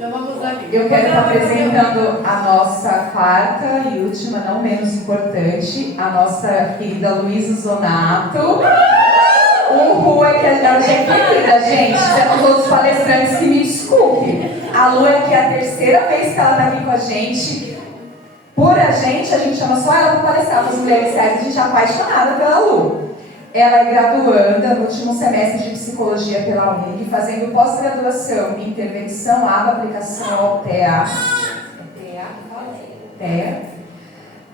Eu quero estar apresentando a nossa quarta e última, não menos importante, a nossa querida Luísa Zonato. É que a gente é querida, gente. Os outros palestrantes que me desculpem. A Lu é que é a terceira vez que ela está aqui com a gente. Por a gente chama só ela para palestrar. As mulheres sérias, a gente é apaixonada pela Lu. Ela é graduanda no último semestre de Psicologia pela UNG, fazendo pós-graduação em Intervenção, ABA, Aplicação ao TEA.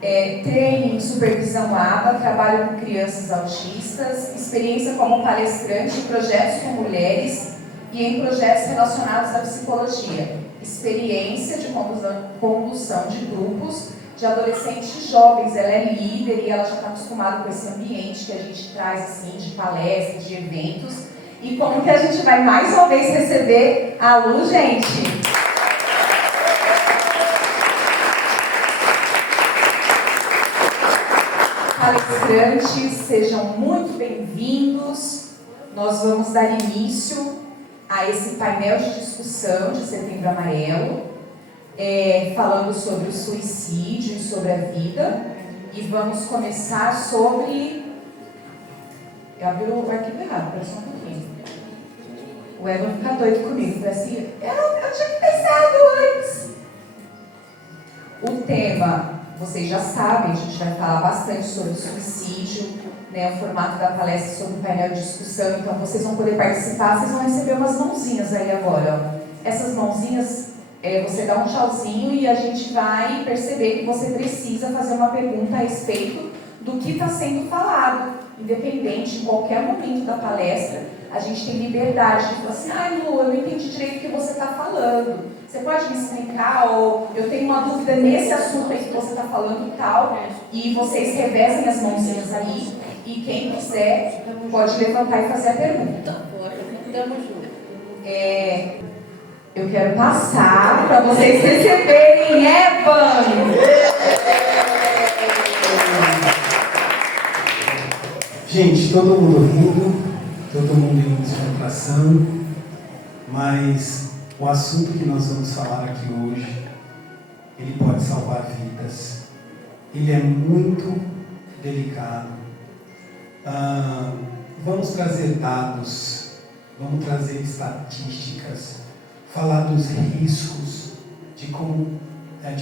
Training em Supervisão ABA, trabalho com crianças autistas, experiência como palestrante em projetos com mulheres e em projetos relacionados à psicologia. Experiência de condução de grupos de adolescentes e jovens. Ela é líder e ela já está acostumada com esse ambiente que a gente traz assim, de palestras, de eventos. E como que a gente vai mais uma vez receber a Lu, gente? Palestrantes, sejam muito bem-vindos. Nós vamos dar início a esse painel de discussão de Setembro Amarelo. Falando sobre o suicídio e sobre a vida, e vamos começar sobre... Eu abri o arquivo errado, espera só um pouquinho. O Evan vai ficar doido comigo, vai assim, eu tinha pensado antes. O tema, vocês já sabem, a gente vai falar bastante sobre o suicídio, né, o formato da palestra sobre o painel de discussão, então vocês vão poder participar, vocês vão receber umas mãozinhas aí agora, ó. Essas mãozinhas... você dá um tchauzinho e a gente vai perceber que você precisa fazer uma pergunta a respeito do que está sendo falado. Independente, em qualquer momento da palestra, a gente tem liberdade de falar assim, Lu, eu não entendi direito o que você está falando. Você pode me explicar? Ou eu tenho uma dúvida nesse assunto aí que você está falando e tal. E vocês revezem as mãozinhas aí. E quem quiser pode levantar e fazer a pergunta. Tamo junto. Eu quero passar para vocês receberem Evan. Gente, todo mundo rindo, todo mundo em descontração, mas o assunto que nós vamos falar aqui hoje, ele pode salvar vidas. Ele é muito delicado. Vamos trazer dados, vamos trazer estatísticas, falar dos riscos, de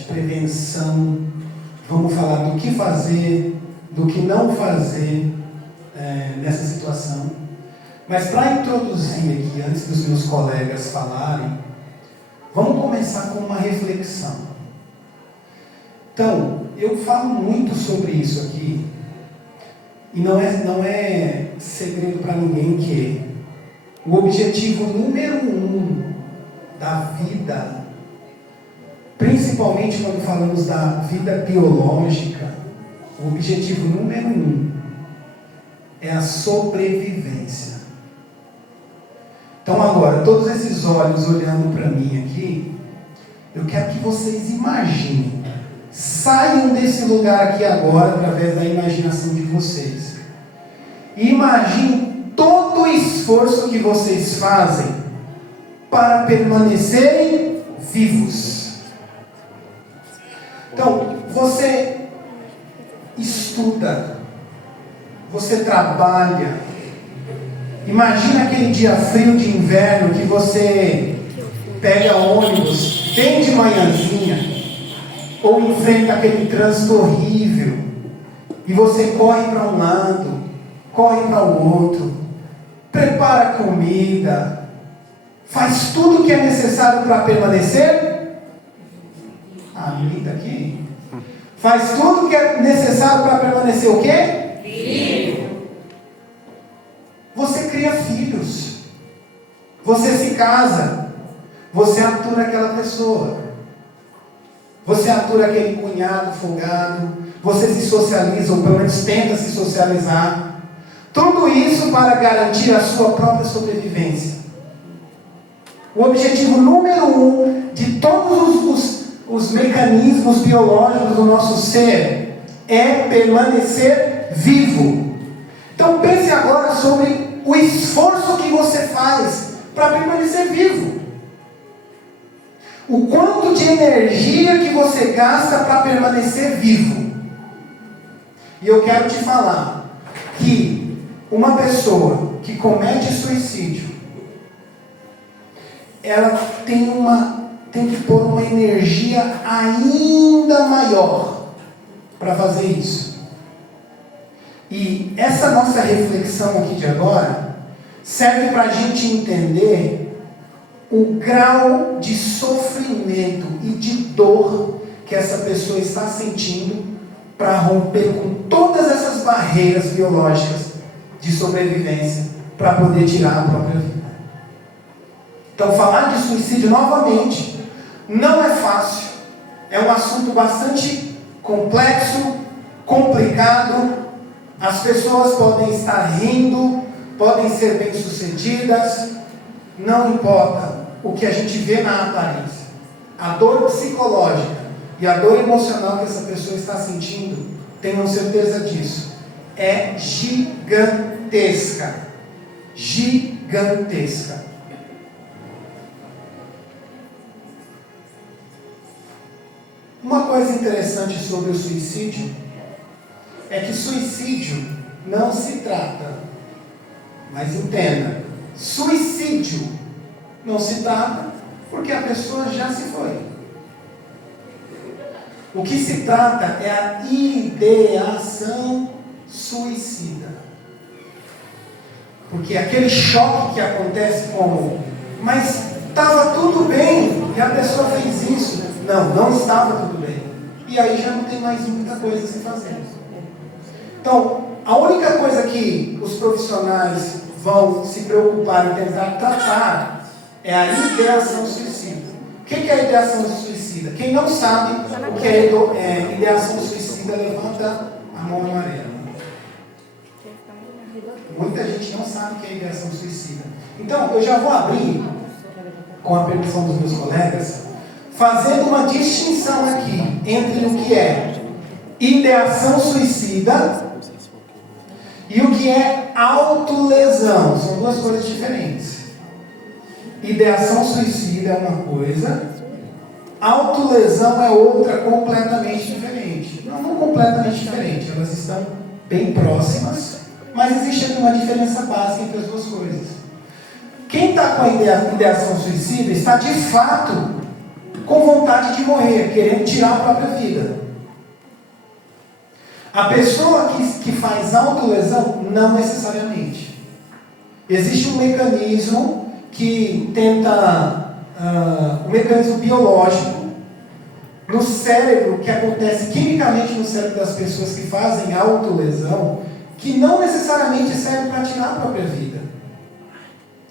prevenção, vamos falar do que fazer, do que não fazer nessa situação. Mas para introduzir aqui, antes dos meus colegas falarem, vamos começar com uma reflexão. Então, eu falo muito sobre isso aqui, e não é segredo para ninguém que o objetivo número 1 da vida, principalmente quando falamos da vida biológica, o objetivo número 1 é a sobrevivência. Então agora, todos esses olhos olhando para mim aqui, eu quero que vocês imaginem, saiam desse lugar aqui agora, através da imaginação de vocês, e imaginem todo o esforço que vocês fazem para permanecerem vivos. Então, você estuda, você trabalha. Imagina aquele dia frio de inverno que você pega ônibus bem de manhãzinha, ou enfrenta aquele trânsito horrível, e você corre para um lado, corre para o outro, prepara comida, faz tudo o que é necessário para permanecer. Linda aqui. Faz tudo o que é necessário para permanecer o quê? Vivo. Você cria filhos. Você se casa. Você atura aquela pessoa. Você atura aquele cunhado folgado. Você se socializa, ou pelo menos tenta se socializar. Tudo isso para garantir a sua própria sobrevivência. O objetivo número 1 de todos os mecanismos biológicos do nosso ser é permanecer vivo. Então pense agora sobre o esforço que você faz para permanecer vivo. O quanto de energia que você gasta para permanecer vivo. E eu quero te falar que uma pessoa que comete suicídio, ela tem que pôr uma energia ainda maior para fazer isso. E essa nossa reflexão aqui de agora serve para a gente entender o grau de sofrimento e de dor que essa pessoa está sentindo para romper com todas essas barreiras biológicas de sobrevivência para poder tirar a própria vida. Então, falar de suicídio novamente não é fácil. É um assunto bastante complexo, complicado. As pessoas podem estar rindo, podem ser bem-sucedidas, não importa o que a gente vê na aparência. A dor psicológica e a dor emocional que essa pessoa está sentindo, tenham certeza disso, é gigantesca. Gigantesca. Uma coisa interessante sobre o suicídio é que suicídio não se trata, mas entenda, suicídio não se trata porque a pessoa já se foi. O que se trata é a ideação suicida. Porque aquele choque que acontece mas estava tudo bem e a pessoa fez isso. Não estava tudo bem. E aí já não tem mais muita coisa a se fazer. Então, a única coisa que os profissionais vão se preocupar em tentar tratar é a ideação suicida. O que é a ideação suicida? Quem não sabe o que é ideação suicida, levanta a mão amarela. Muita gente não sabe o que é ideação suicida. Então, eu já vou abrir, com a permissão dos meus colegas, fazendo uma distinção aqui entre o que é ideação suicida e o que é autolesão. São duas coisas diferentes. Ideação suicida é uma coisa, autolesão é outra completamente diferente. Não completamente diferente, elas estão bem próximas, mas existe aqui uma diferença básica entre as duas coisas. Quem está com a ideação suicida está de fato com vontade de morrer, querendo tirar a própria vida. A pessoa que faz autolesão, não necessariamente. Existe um mecanismo que tenta, um mecanismo biológico no cérebro, que acontece quimicamente no cérebro das pessoas que fazem autolesão, que não necessariamente serve para tirar a própria vida.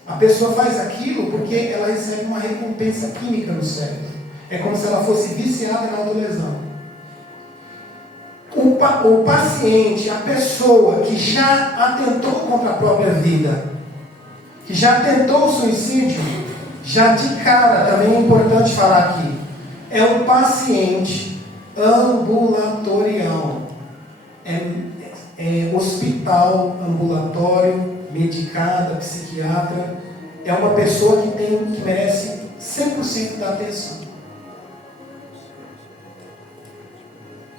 A pessoa faz aquilo porque ela recebe uma recompensa química no cérebro. É como se ela fosse viciada na autolesão. O paciente, a pessoa que já atentou contra a própria vida, que já tentou o suicídio, já de cara, também é importante falar aqui, é um paciente ambulatorial. É hospital, ambulatório, medicada, psiquiatra. É uma pessoa que merece 100% da atenção.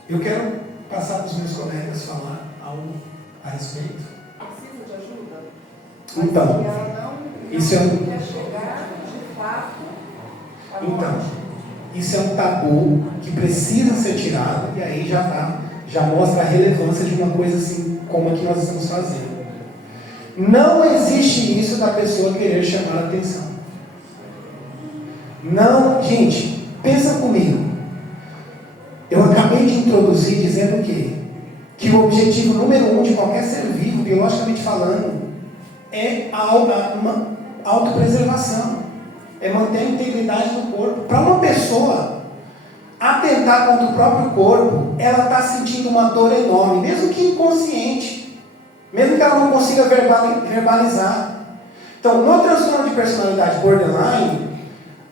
Eu quero passar para os meus colegas falar algo a respeito. Precisa de ajuda? Então, isso é quer chegar de fato. Então, isso é um tabu que precisa ser tirado, e aí já mostra a relevância de uma coisa assim como a que nós estamos fazendo. Não existe isso da pessoa querer chamar a atenção. Não, gente, pensa comigo. Eu acabei de introduzir dizendo o quê? Que o objetivo número 1 de qualquer ser vivo, biologicamente falando, é uma autopreservação. É manter a integridade do corpo. Para uma pessoa atentar contra o próprio corpo, ela está sentindo uma dor enorme, mesmo que inconsciente, mesmo que ela não consiga verbalizar. Então, no transtorno de personalidade borderline,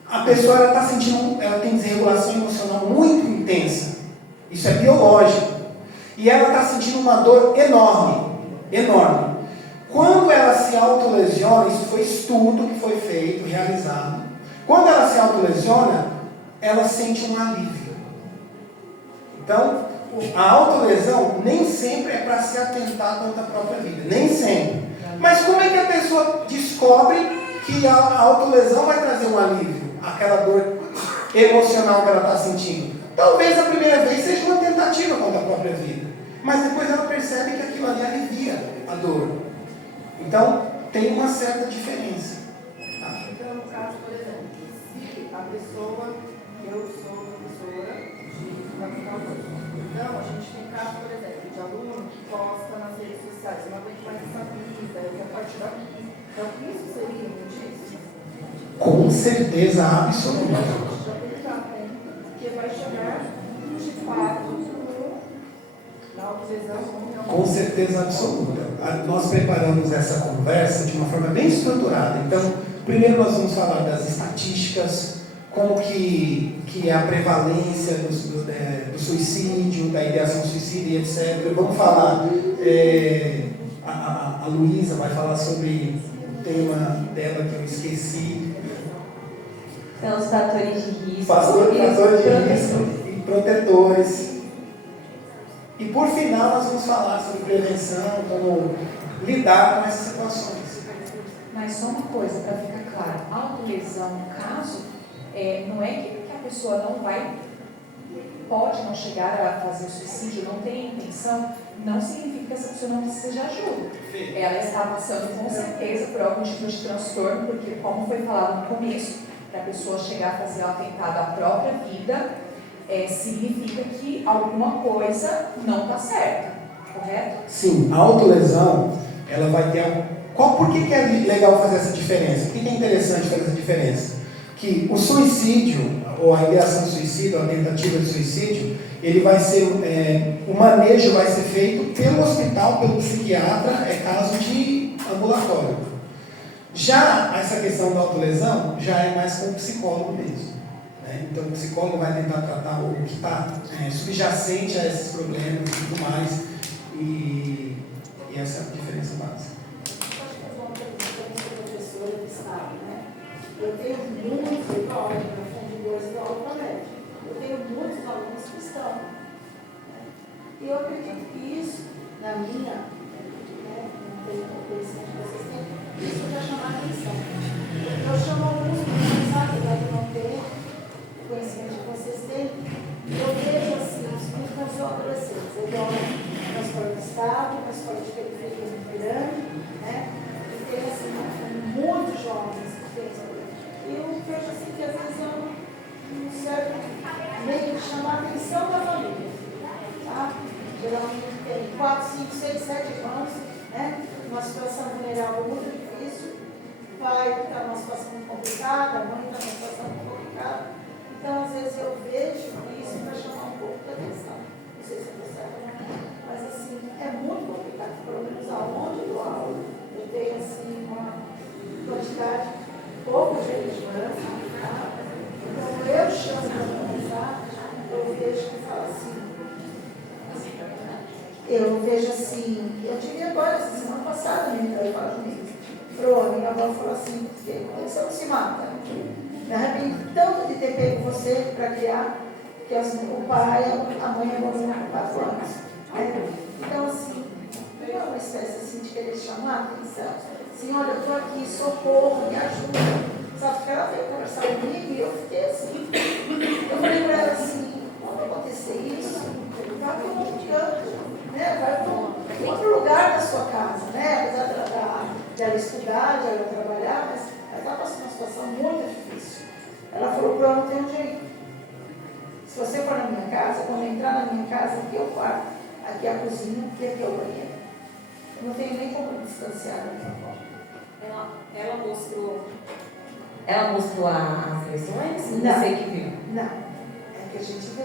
a pessoa ela tem desregulação emocional muito intensa. Isso é biológico. E ela está sentindo uma dor enorme, enorme. Quando ela se autolesiona, isso foi estudo que foi feito, realizado. Quando ela se autolesiona, ela sente um alívio. Então, a autolesão nem sempre é para se atentar contra a própria vida, nem sempre. Mas como é que a pessoa descobre que a autolesão vai trazer um alívio, aquela dor emocional que ela está sentindo? Talvez a primeira vez seja uma tentativa contra a própria vida, mas depois ela percebe que aquilo ali alivia a dor. Então, tem uma certa diferença. Então, no caso, por exemplo, se a pessoa, eu sou professora de faculdade, então a gente tem caso, por exemplo, de aluno que posta nas redes sociais, eu não aguento mais essa vida, eu quero partir daqui. Então, isso seria um disso? Com certeza absoluta. Porque vai chegar de fato na autolesão. Com certeza absoluta. Nós preparamos essa conversa de uma forma bem estruturada. Então, primeiro nós vamos falar das estatísticas, como que é a prevalência do suicídio, da ideação suicida e etc. Vamos falar, a Luísa vai falar sobre o tema dela que eu esqueci. São os fatores de risco. Fatores de risco e protetores. E por final nós vamos falar sobre prevenção, como lidar com essas situações. Mas só uma coisa para ficar claro, a autolesão, no caso, não é que a pessoa não vai, pode não chegar a fazer o suicídio, não tem intenção, não significa que essa pessoa não precisa de ajuda. Ela está passando com certeza por algum tipo de transtorno, porque como foi falado no começo, para a pessoa chegar a fazer um atentado à própria vida, significa que alguma coisa não está certa, correto? Sim, a autolesão, ela vai ter... Por que é legal fazer essa diferença? Por que é interessante fazer essa diferença? Que o suicídio, ou a ideação suicida, ou a tentativa de suicídio, ele vai ser, o manejo vai ser feito pelo hospital, pelo psiquiatra, é caso de ambulatório. Já essa questão da autolesão, já é mais com o psicólogo mesmo. Então o psicólogo vai tentar tratar o que está subjacente a esses problemas e tudo mais, e essa é a diferença básica. Eu tenho muitos, igual na fundadores da outra média, eu tenho muitos alunos que estão. E eu acredito que isso, na minha, não tenho conhecimento que vocês têm, isso vai chamar a atenção. Eu chamo alguns meninos, sabe, eu não tenho conhecimento que vocês têm, eu vejo assim, os meninos não são adolescentes, eu dou na escola do estado, na escola de periferia muito grande, e tem assim, muitos jovens que têm essa. E eu vejo assim que às vezes é um certo meio de chamar a atenção da família. Tá? Geralmente tem 4, 5, 6, 7 irmãos, uma situação vulnerável muito difícil, o pai está numa situação muito complicada, a mãe está numa situação muito complicada. Então, às vezes eu vejo isso para chamar um pouco de atenção. Não sei se é certo ou não, mas assim, é muito complicado, pelo menos aonde eu aula, eu tenho assim uma quantidade pouco relevante, tá? Então eu chamo para conversar, eu vejo que fala assim, eu vejo assim, eu tive agora, semana passada, minha amiga falou comigo, a minha avó falou assim, por que você não se mata? Me arrependo tanto de ter pego você para criar, que o pai, a mãe abandonou por 4 anos. Então assim, não é uma espécie assim de querer chamar a atenção. Assim, olha, eu estou aqui, socorro, me ajuda. Sabe que ela veio conversar comigo e eu fiquei assim. Eu falei para ela assim, quando acontecer isso, vai para um outro canto, vai para um outro lugar da sua casa, apesar dela estudar, de ela trabalhar, mas ela está passando uma situação muito difícil. Ela falou para ela, não tem um jeito. Se você for na minha casa, quando entrar na minha casa, aqui é o quarto, aqui é a cozinha e aqui é o banheiro. Eu não tenho nem como distanciar da minha avó. Ela mostrou as agressões? Não. Você que viu? Não. É que a gente vê,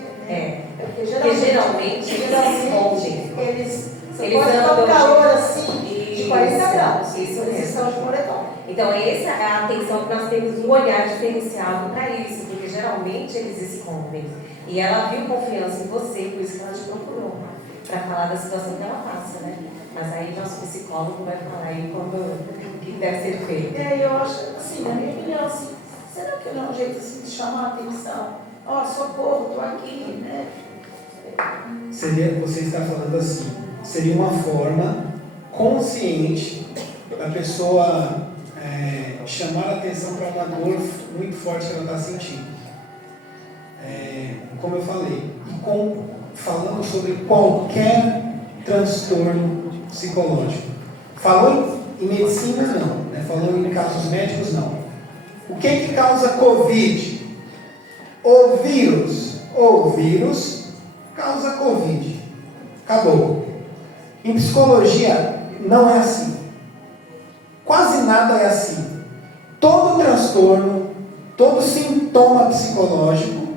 Porque geralmente eles podem estar um calor assim, de 40 graus. Isso Eles mesmo. estão de moletom. Então, essa é a atenção que nós temos, um olhar diferenciado para isso, porque geralmente eles escondem. E ela viu confiança em você, por isso que ela te procurou, para falar da situação que ela passa, Mas aí nosso psicólogo vai falar aí o que deve ser feito. Eu acho, assim, na minha opinião, assim, será que não é um jeito assim, de chamar a atenção? ó, socorro, estou aqui, né? Você está falando assim, seria uma forma consciente da pessoa chamar a atenção para uma dor muito forte que ela está sentindo. Como eu falei, falando sobre qualquer transtorno psicológico. Falou em medicina, não. Né? Falou em casos médicos, não. O que causa Covid? O vírus. O vírus causa Covid. Acabou. Em psicologia, não é assim. Quase nada é assim. Todo transtorno, todo sintoma psicológico,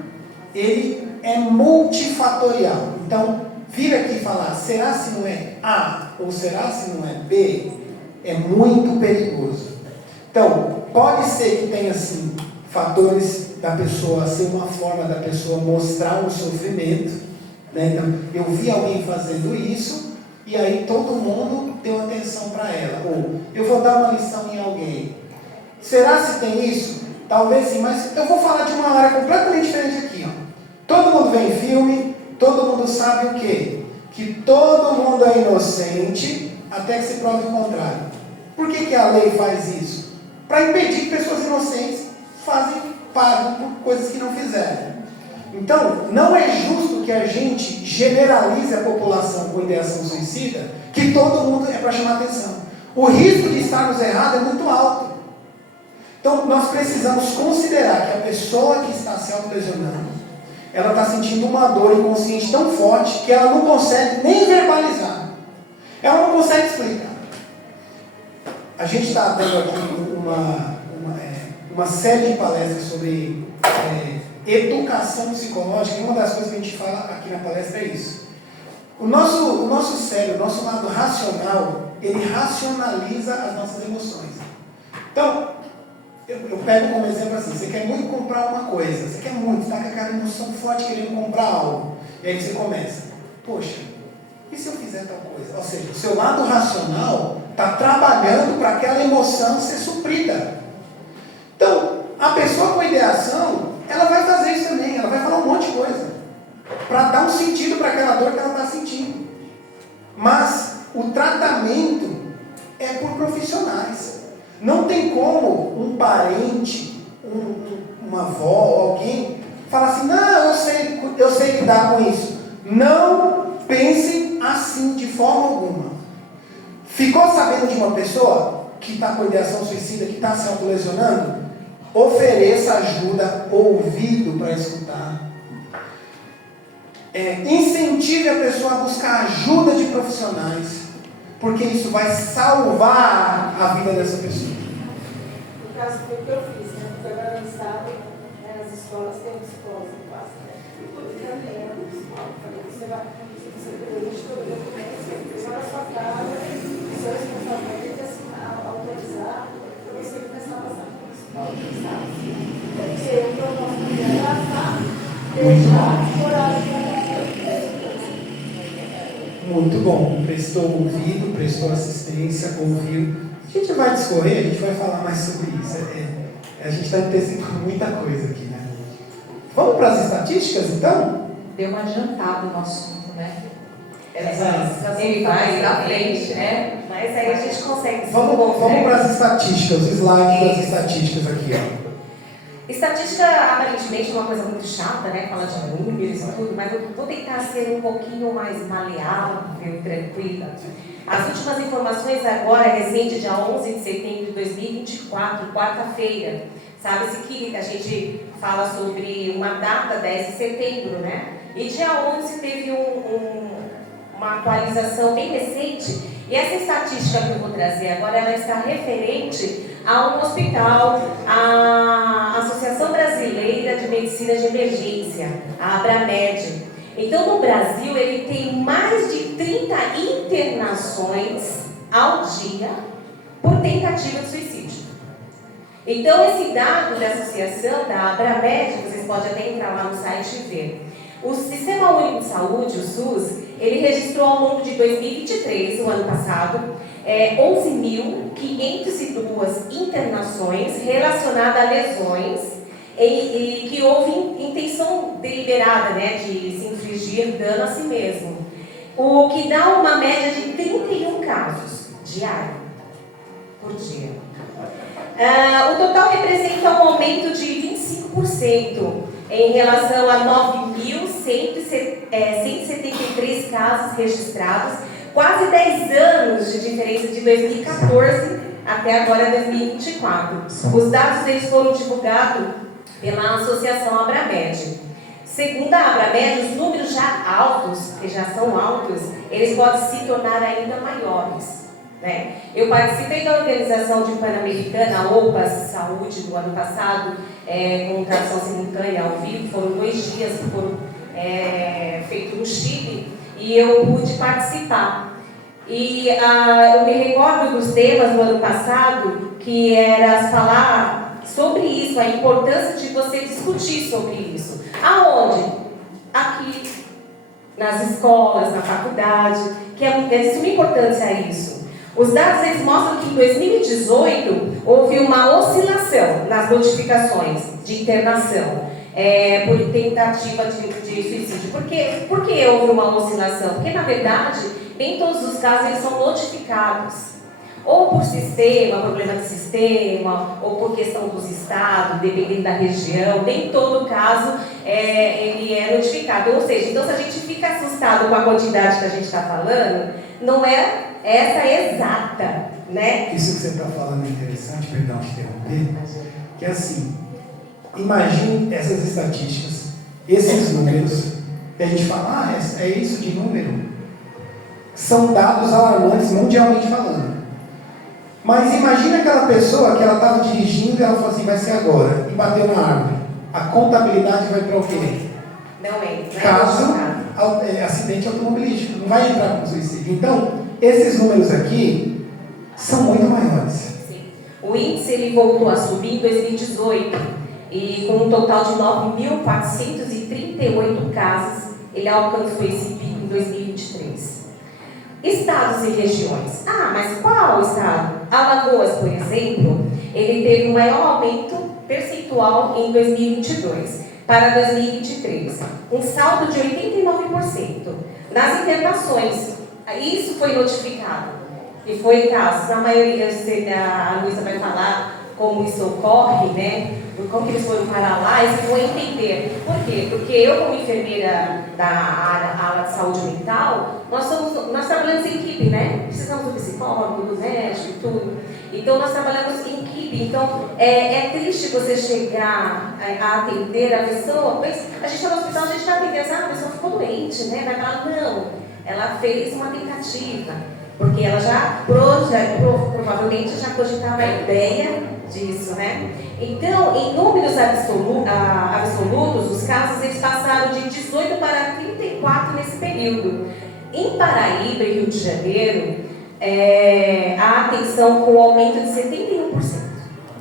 ele é multifatorial. Então, vir aqui falar, será se não é A ou será se não é B, é muito perigoso. Então, pode ser que tenha, assim, fatores da pessoa, ser uma forma da pessoa mostrar um sofrimento, né? Então, eu vi alguém fazendo isso, e aí todo mundo deu atenção para ela. Ou, eu vou dar uma lição em alguém. Será se tem isso? Talvez sim, mas eu vou falar de uma área completamente diferente aqui, ó. Todo mundo vê em filme, todo mundo sabe o quê? Que todo mundo é inocente até que se prove o contrário. Por que a lei faz isso? Para impedir que pessoas inocentes paguem por coisas que não fizeram. Então, não é justo que a gente generalize a população com ideação suicida, que todo mundo é para chamar atenção. O risco de estarmos errados é muito alto. Então, nós precisamos considerar que a pessoa que está se autolesionando, ela está sentindo uma dor inconsciente tão forte que ela não consegue nem verbalizar. Ela não consegue explicar. A gente está dando aqui uma série de palestras sobre educação psicológica, e uma das coisas que a gente fala aqui na palestra é isso. O nosso cérebro, o nosso lado racional, ele racionaliza as nossas emoções. Então, eu pego como exemplo assim, você quer muito comprar uma coisa, você quer muito, está com aquela emoção forte querendo comprar algo, e aí você começa, poxa, e se eu fizer tal coisa? Ou seja, o seu lado racional está trabalhando para aquela emoção ser suprida. Então, a pessoa com ideação, ela vai fazer isso também, ela vai falar um monte de coisa, para dar um sentido para aquela dor que ela está sentindo. Mas o tratamento é por profissionais. Não tem como um parente, uma avó, alguém, falar assim, não, eu sei lidar com isso. Não pensem assim de forma alguma. Ficou sabendo de uma pessoa que está com ideação suicida, que está se autolesionando? Ofereça ajuda, ouvido para escutar. Incentive a pessoa a buscar ajuda de profissionais, porque isso vai salvar a vida dessa pessoa. No caso, foi o que eu fiz, né? Porque agora no estado, nas escolas, tem um psicólogo que passa, né? E também é um psicólogo. Você vai, você preenche todo o documento, você vai na sua casa, o seu responsável tem que assinar, autorizar, para você começar a passar por psicólogo do estado. Porque o propósito é passar, deixar horário para Muito bom, prestou ouvido, prestou assistência, ouviu. A gente vai discorrer, a gente vai falar mais sobre isso. A gente está antecipando muita coisa aqui, né? Vamos para as estatísticas, então? Deu uma adiantada no assunto, né? Ele vai na frente, né? Mas aí a gente consegue. Vamos para as estatísticas, os slides das estatísticas aqui, ó. Estatística, aparentemente, é uma coisa muito chata, né? Fala de números e tudo, mas eu vou tentar ser um pouquinho mais maleável, tranquila. As últimas informações agora, recente, dia 11 de setembro de 2024, quarta-feira. Sabe-se que a gente fala sobre uma data, 10 de setembro, né? E dia 11 teve uma atualização bem recente. E essa estatística que eu vou trazer agora, ela está referente a um hospital, a Associação Brasileira de Medicina de Emergência, a Abramed. Então, no Brasil, ele tem mais de 30 internações ao dia por tentativa de suicídio. Então, esse dado da associação, da Abramed, vocês podem até entrar lá no site e ver. O Sistema Único de Saúde, o SUS, ele registrou ao longo de 2023, o ano passado, 11.502 internações relacionadas a lesões e que houve intenção deliberada, né, de se infligir dano a si mesmo, o que dá uma média de 31 casos diários por dia. O total representa um aumento de 25% em relação a 9.173 casos registrados, quase 10 anos de diferença de 2014 até agora 2024. Os dados eles foram divulgados pela Associação Abramed. Segundo a Abramed, os números já altos, que já são altos, eles podem se tornar ainda maiores. Né? Eu participei da organização de Pan-Americana, OPAS Saúde, do ano passado, com tradução simultânea ao vivo. Foram 2 dias que foram feitos no Chile e eu pude participar. E eu me recordo dos temas do ano passado, que era falar sobre isso, a importância de você discutir sobre isso. Aonde? Aqui, nas escolas, na faculdade, que é de suma importância isso. Os dados eles mostram que em 2018 houve uma oscilação nas notificações de internação por tentativa de suicídio. Por que houve uma oscilação? Porque, na verdade, nem todos os casos eles são notificados. Ou por sistema, problema de sistema, ou por questão dos estados, dependendo da região. Nem todo caso ele é notificado. Ou seja, então se a gente fica assustado com a quantidade que a gente está falando, não é essa exata, né? Isso que você está falando é interessante, perdão te interromper, que é assim, imagine essas estatísticas, esses números, e a gente fala, é isso de número. São dados alarmantes mundialmente falando. Mas imagina aquela pessoa que ela estava dirigindo e ela falou assim, vai ser agora, e bateu na árvore. A contabilidade vai para o quê? Não é. Caso acidente automobilístico, não vai entrar com suicídio. Então, esses números aqui são muito maiores. Sim. O índice ele voltou a subir em 2018 e com um total de 9.438 casos, ele alcançou esse pico em 2023. Estados e regiões. Mas qual estado? Alagoas, por exemplo, ele teve um maior aumento percentual em 2022 para 2023. Um saldo de 89%. Nas internações, isso foi notificado. E foi caso, na maioria, a Luísa vai falar como isso ocorre, né? Como eles foram parar lá, eles vão entender. Por quê? Porque eu, como enfermeira da área de saúde mental, nós trabalhamos em equipe, né? Precisamos do psicólogo, do médico e tudo. Então, nós trabalhamos em equipe. Então, é triste você chegar a atender a pessoa, pois a gente está no hospital, a gente vai atender, a pessoa ficou doente, né? Vai falar, não, ela fez uma tentativa. Porque ela já provavelmente já cogitava a ideia disso, né? Então, em números absolutos, os casos eles passaram de 18 para 34 nesse período. Em Paraíba e Rio de Janeiro, há atenção com um aumento de 71%.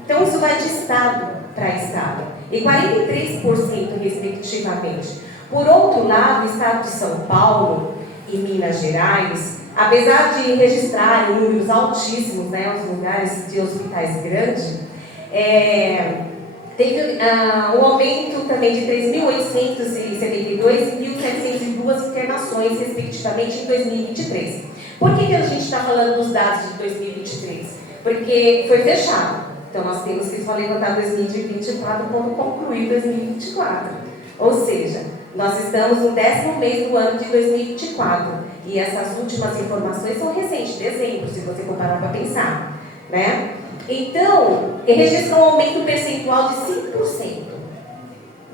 Então, isso vai de estado para estado. E 43% respectivamente. Por outro lado, o estado de São Paulo e Minas Gerais, apesar de registrarem números altíssimos, né, os lugares de hospitais grandes, teve um aumento também de 3.872 e 1.702 internações, respectivamente, em 2023. Por que a gente está falando dos dados de 2023? Porque foi fechado. Então, nós temos que só levantar 2024 como concluir 2024. Ou seja, nós estamos no 10º mês do ano de 2024. E essas últimas informações são recentes, dezembro, se você comparar para pensar, né? Então, ele registrou um aumento percentual de 5%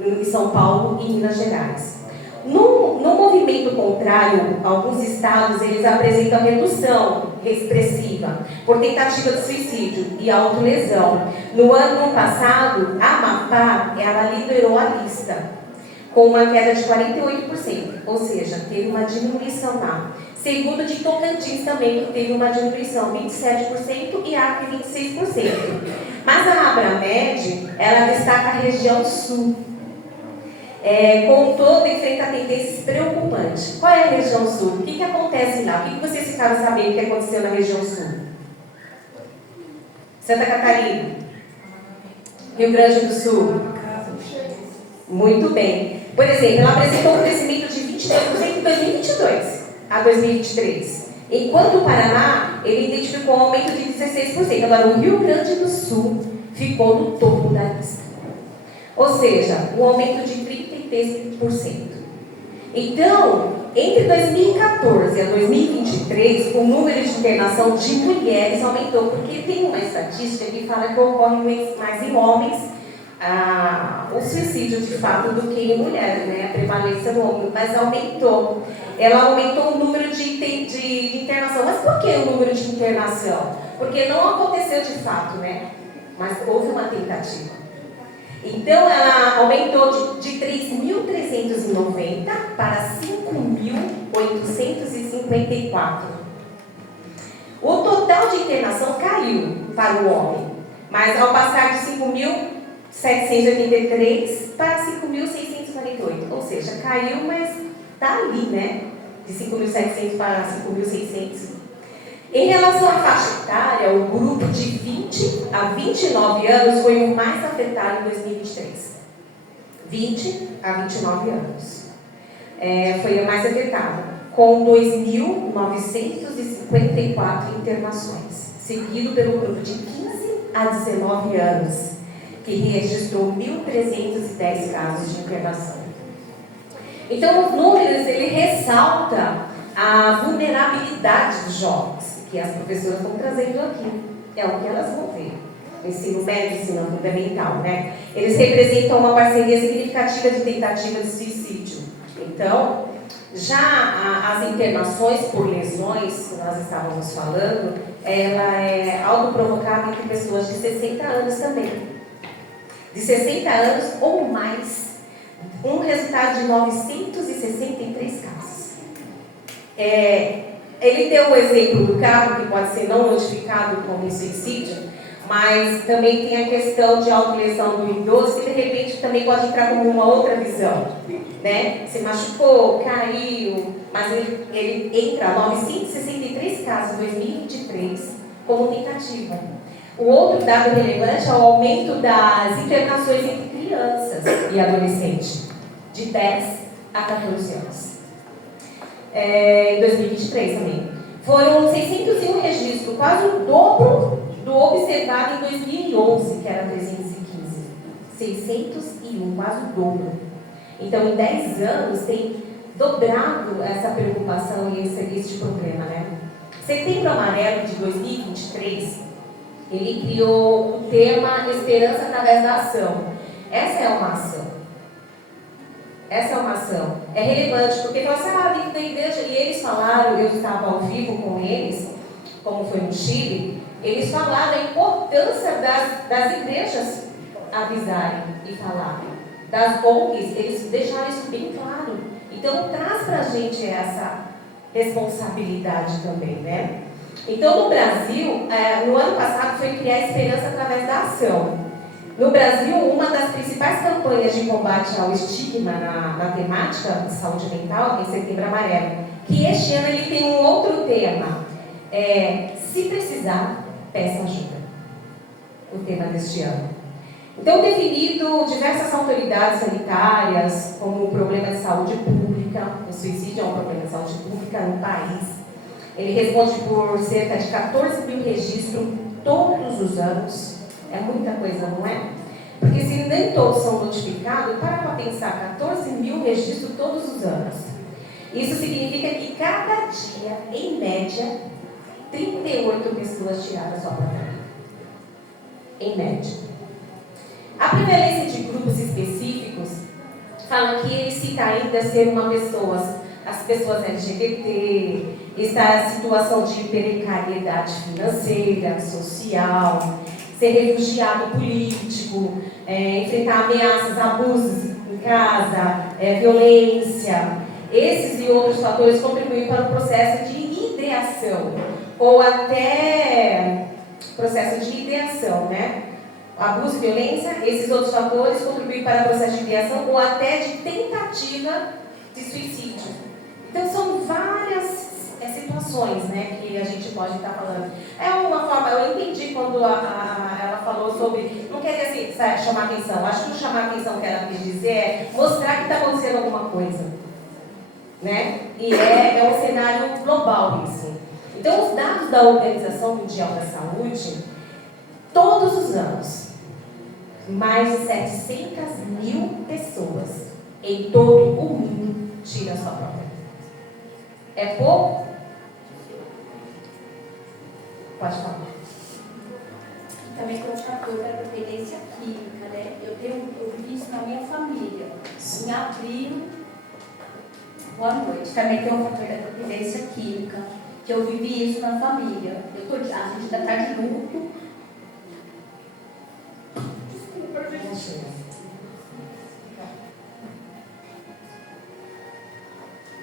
em São Paulo e Minas Gerais. No movimento contrário, alguns estados eles apresentam redução expressiva por tentativa de suicídio e autolesão. No ano passado, a Amapá ela liderou a lista, com uma queda de 48%, ou seja, teve uma diminuição lá. Segundo de Tocantins também, que teve uma diminuição, 27% e Acre 26%. Mas a Abramed, ela destaca a região sul. Com todo, enfrenta tendências preocupantes. Qual é a região sul? O que acontece lá? O que vocês ficaram sabendo que aconteceu na região sul? Santa Catarina, Rio Grande do Sul, Muito bem. Por exemplo, ela apresentou um crescimento de 22% em 2022 a 2023. Enquanto o Paraná, ele identificou um aumento de 16%. Agora, o Rio Grande do Sul ficou no topo da lista. Ou seja, um aumento de 33%. Então, entre 2014 a 2023, o número de internação de mulheres aumentou, porque tem uma estatística que fala que ocorre mais em homens o suicídio de fato do que em mulheres, né? A prevalência no homem, mas aumentou. Ela aumentou o número de internação. Mas por que o número de internação? Porque não aconteceu de fato, né? Mas houve uma tentativa. Então, ela aumentou de 3.390 para 5.854. O total de internação caiu para o homem, mas ao passar de 5.783 para 5.648. Ou seja, caiu, mas está ali, né? De 5.700 para 5.600. Em relação à faixa etária, o grupo de 20 a 29 anos foi o mais afetado em 2023. 20 a 29 anos. Foi o mais afetado, com 2.954 internações, seguido pelo grupo de 15 a 19 anos, que registrou 1.310 casos de internação. Então, os números, ele ressalta a vulnerabilidade dos jovens, que as professoras estão trazendo aqui. É o que elas vão ver. Ensino médio, ensino fundamental, né? Eles representam uma parceria significativa de tentativa de suicídio. Então, já as internações por lesões, que nós estávamos falando, ela é autoprovocada entre pessoas de 60 anos também. De 60 anos ou mais, um resultado de 963 casos. Ele deu o exemplo do carro, que pode ser não notificado como suicídio, mas também tem a questão de autolesão do idoso, que de repente também pode entrar como uma outra visão, né? Se machucou, caiu, mas ele entra 963 casos em 2023 como tentativa. O outro dado relevante é o aumento das internações entre crianças e adolescentes, de 10 a 14 anos. Em 2023 também. Foram 601 registros, quase o dobro do observado em 2011, que era 315. 601, quase o dobro. Então, em 10 anos, tem dobrado essa preocupação e esse problema, né? Setembro Amarelo de 2023, ele criou o tema Esperança através da ação. Essa é uma ação. É relevante, porque fala assim, dentro da igreja, e eles falaram, eu estava ao vivo com eles, como foi no Chile, eles falaram a importância das igrejas avisarem e falarem. Das ONGs, eles deixaram isso bem claro. Então, traz para a gente essa responsabilidade também, né? Então, no Brasil, no ano passado, foi criar esperança através da ação. No Brasil, uma das principais campanhas de combate ao estigma na temática de saúde mental é Setembro Amarelo, que este ano ele tem um outro tema. Se precisar, peça ajuda. O tema deste ano. Então, definido diversas autoridades sanitárias como um problema de saúde pública, o suicídio é um problema de saúde pública no país. Ele responde por cerca de 14 mil registros todos os anos. É muita coisa, não é? Porque se nem todos são notificados, para pensar, 14 mil registros todos os anos. Isso significa que cada dia, em média, 38 pessoas tiraram a sua própria vida. Em média. A prevalência de grupos específicos fala que ele cita ainda ser uma pessoa, as pessoas LGBT, estar em situação de precariedade financeira, social, ser refugiado político, enfrentar ameaças, abusos em casa, violência. Esses e outros fatores contribuem para o processo de ideação, ou até processo de ideação, né? Abuso e violência, esses outros fatores contribuem para o processo de ideação ou até de tentativa de suicídio. Então, são várias situações, né, que a gente pode estar falando. É uma forma, eu entendi quando ela falou sobre, não quer dizer assim, chamar atenção, acho que o chamar atenção que ela quis dizer é mostrar que está acontecendo alguma coisa, né, e é um cenário global isso. Então, os dados da Organização Mundial da Saúde, todos os anos, mais de 700 mil pessoas em todo o mundo tiram a sua própria vida. É pouco? Pode falar. Também tem um fator da dependência química, né? Eu vi isso na minha família. Em abril, boa noite. Também tem um fator da dependência química, que eu vivi isso na família. A gente ainda está de luto. Desculpa, gente.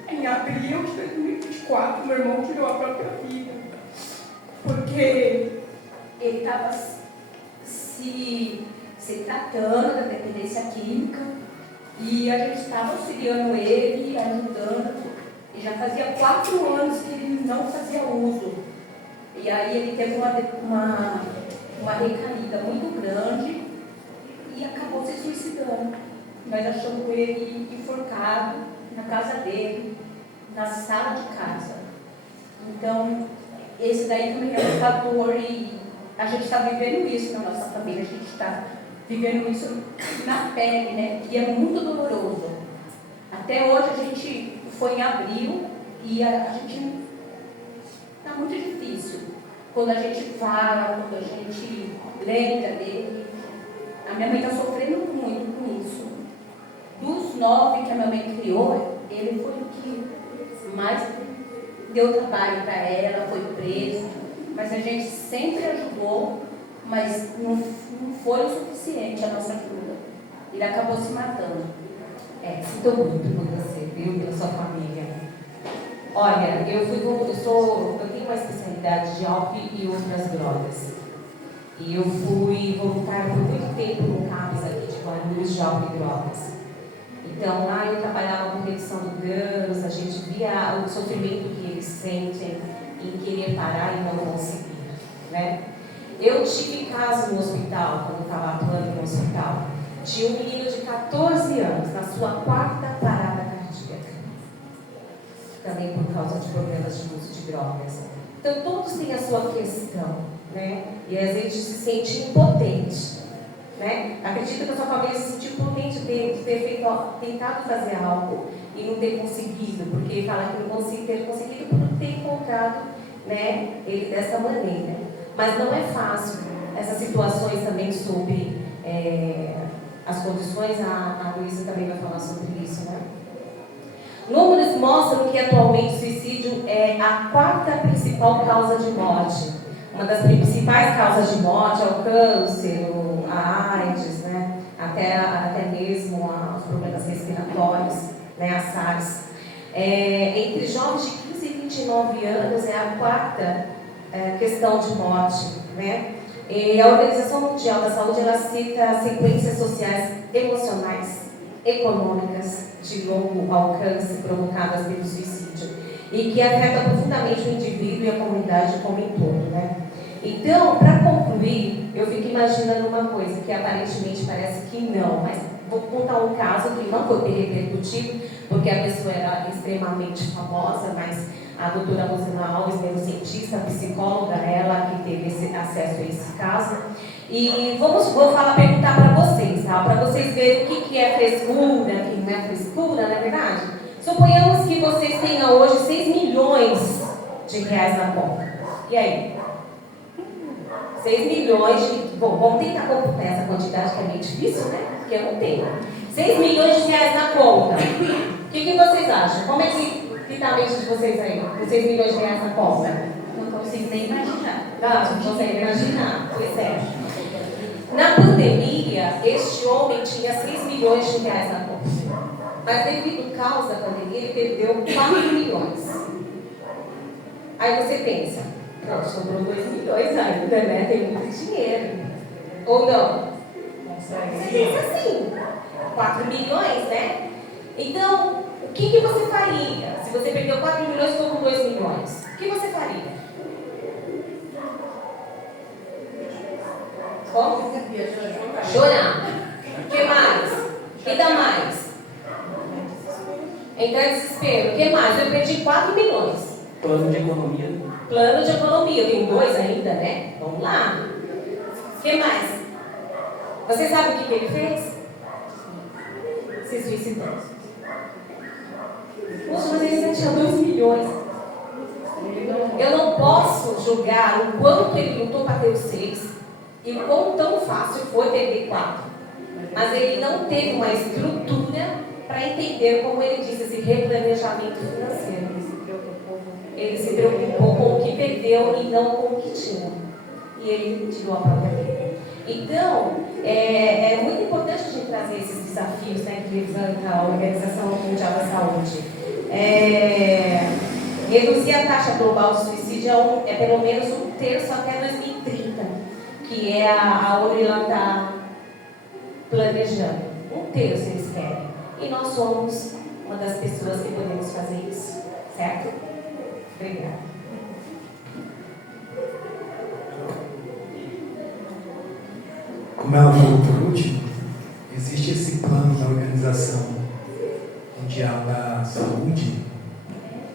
Em abril de 2024, meu irmão tirou a própria vida. Porque ele estava se tratando da dependência química e a gente estava auxiliando ele, ajudando. E já fazia 4 anos que ele não fazia uso. E aí ele teve uma recaída muito grande e acabou se suicidando. Nós achamos ele enforcado na casa dele, na sala de casa. Então, esse daí também é um fator e a gente está vivendo isso na nossa família, a gente está vivendo isso na pele, né? E é muito doloroso. Até hoje a gente foi em abril e a gente está muito difícil. Quando a gente fala, quando a gente lembra dele, a minha mãe está sofrendo muito com isso. Dos 9 que a minha mãe criou, ele foi o que mais deu trabalho para ela, foi preso, mas a gente sempre ajudou, mas não foi o suficiente a nossa ajuda. Ele acabou se matando. Sinto muito por você, viu, pela sua família. Olha, eu tenho uma especialidade de álcool e outras drogas. E eu fui voluntária por muito tempo no CAPS aqui de Guarulhos de álcool e drogas. Então lá eu trabalhava com redução do danos, a gente via o sofrimento que eles sentem em querer parar e não conseguir, né? Eu tive caso no hospital, quando eu estava atuando no hospital, de um menino de 14 anos, na sua 4ª parada cardíaca, também por causa de problemas de uso de drogas. Então todos têm a sua questão, né? E às vezes se sente impotente, né? Acredito que a sua família se sentiu impotente de ter tentado fazer algo e não ter conseguido, porque fala que não ter conseguido por não ter encontrado, né, ele dessa maneira. Mas não é fácil. Essas situações também sobre as condições, a Luísa também vai falar sobre isso, né? Números mostram que atualmente o suicídio é a 4ª principal causa de morte. Uma das principais causas de morte é o câncer, a AIDS, né? Até mesmo os problemas respiratórios, né? A SARS. Entre jovens de 15 e 29 anos é a 4ª questão de morte, né? E a Organização Mundial da Saúde, ela cita sequências sociais, emocionais, econômicas de longo alcance provocadas pelo suicídio e que afeta profundamente o indivíduo e a comunidade como um todo, né? Então, para concluir, eu fico imaginando uma coisa que aparentemente parece que não, mas vou contar um caso que não foi repercutido, porque a pessoa era extremamente famosa, mas a doutora Rosana Alves, neurocientista, psicóloga, ela que teve acesso a esse caso. E vou perguntar para vocês, tá? Para vocês verem o que é frescura, o que não é frescura, não é verdade? Suponhamos que vocês tenham hoje 6 milhões de reais na conta. E aí? 6 milhões de... Bom, vamos tentar computar essa quantidade, que é meio difícil, né? Porque eu não tenho. 6 milhões de reais na conta. O que vocês acham? Como é que está a mente de vocês aí? Com 6 milhões de reais na conta? Não consigo nem imaginar. Não consegue imaginar. Pois é. Na pandemia, este homem tinha 6 milhões de reais na conta. Mas devido ao caos da pandemia, ele perdeu 4 milhões. Aí você pensa, não, sobrou 2 milhões ainda, né? Tem muito dinheiro. Ou não? Você pensa assim, 4 milhões, né? Então, o O que você faria se você perdeu 4 milhões e ficou com 2 milhões? O que você faria? Como? Chorar. O que mais? E dá mais? Entrar em desespero. O que mais? Eu perdi 4 milhões. Plano de economia. Plano de economia. Eu tenho 2 ainda, né? Vamos lá. O que mais? Você sabe o que ele fez? Se suicidou. Poxa, mas ele já tinha 2 milhões. Eu não posso julgar o quanto ele lutou para ter os 6 e o quão tão fácil foi perder 4. Mas ele não teve uma estrutura para entender, como ele disse, esse replanejamento financeiro. Ele se preocupou com o que perdeu e não com o que tinha. E ele tirou a própria vida. Então, é muito importante a gente trazer esses desafios, né, que levanta a Organização Mundial da Saúde. Reduzir a taxa global de suicídio é pelo menos 1/3 até 2030, que é a ONU está planejando. 1/3 eles querem. E nós somos uma das pessoas que podemos fazer isso. Certo? Obrigada. Como ela falou por último, existe esse plano da Organização Mundial da Saúde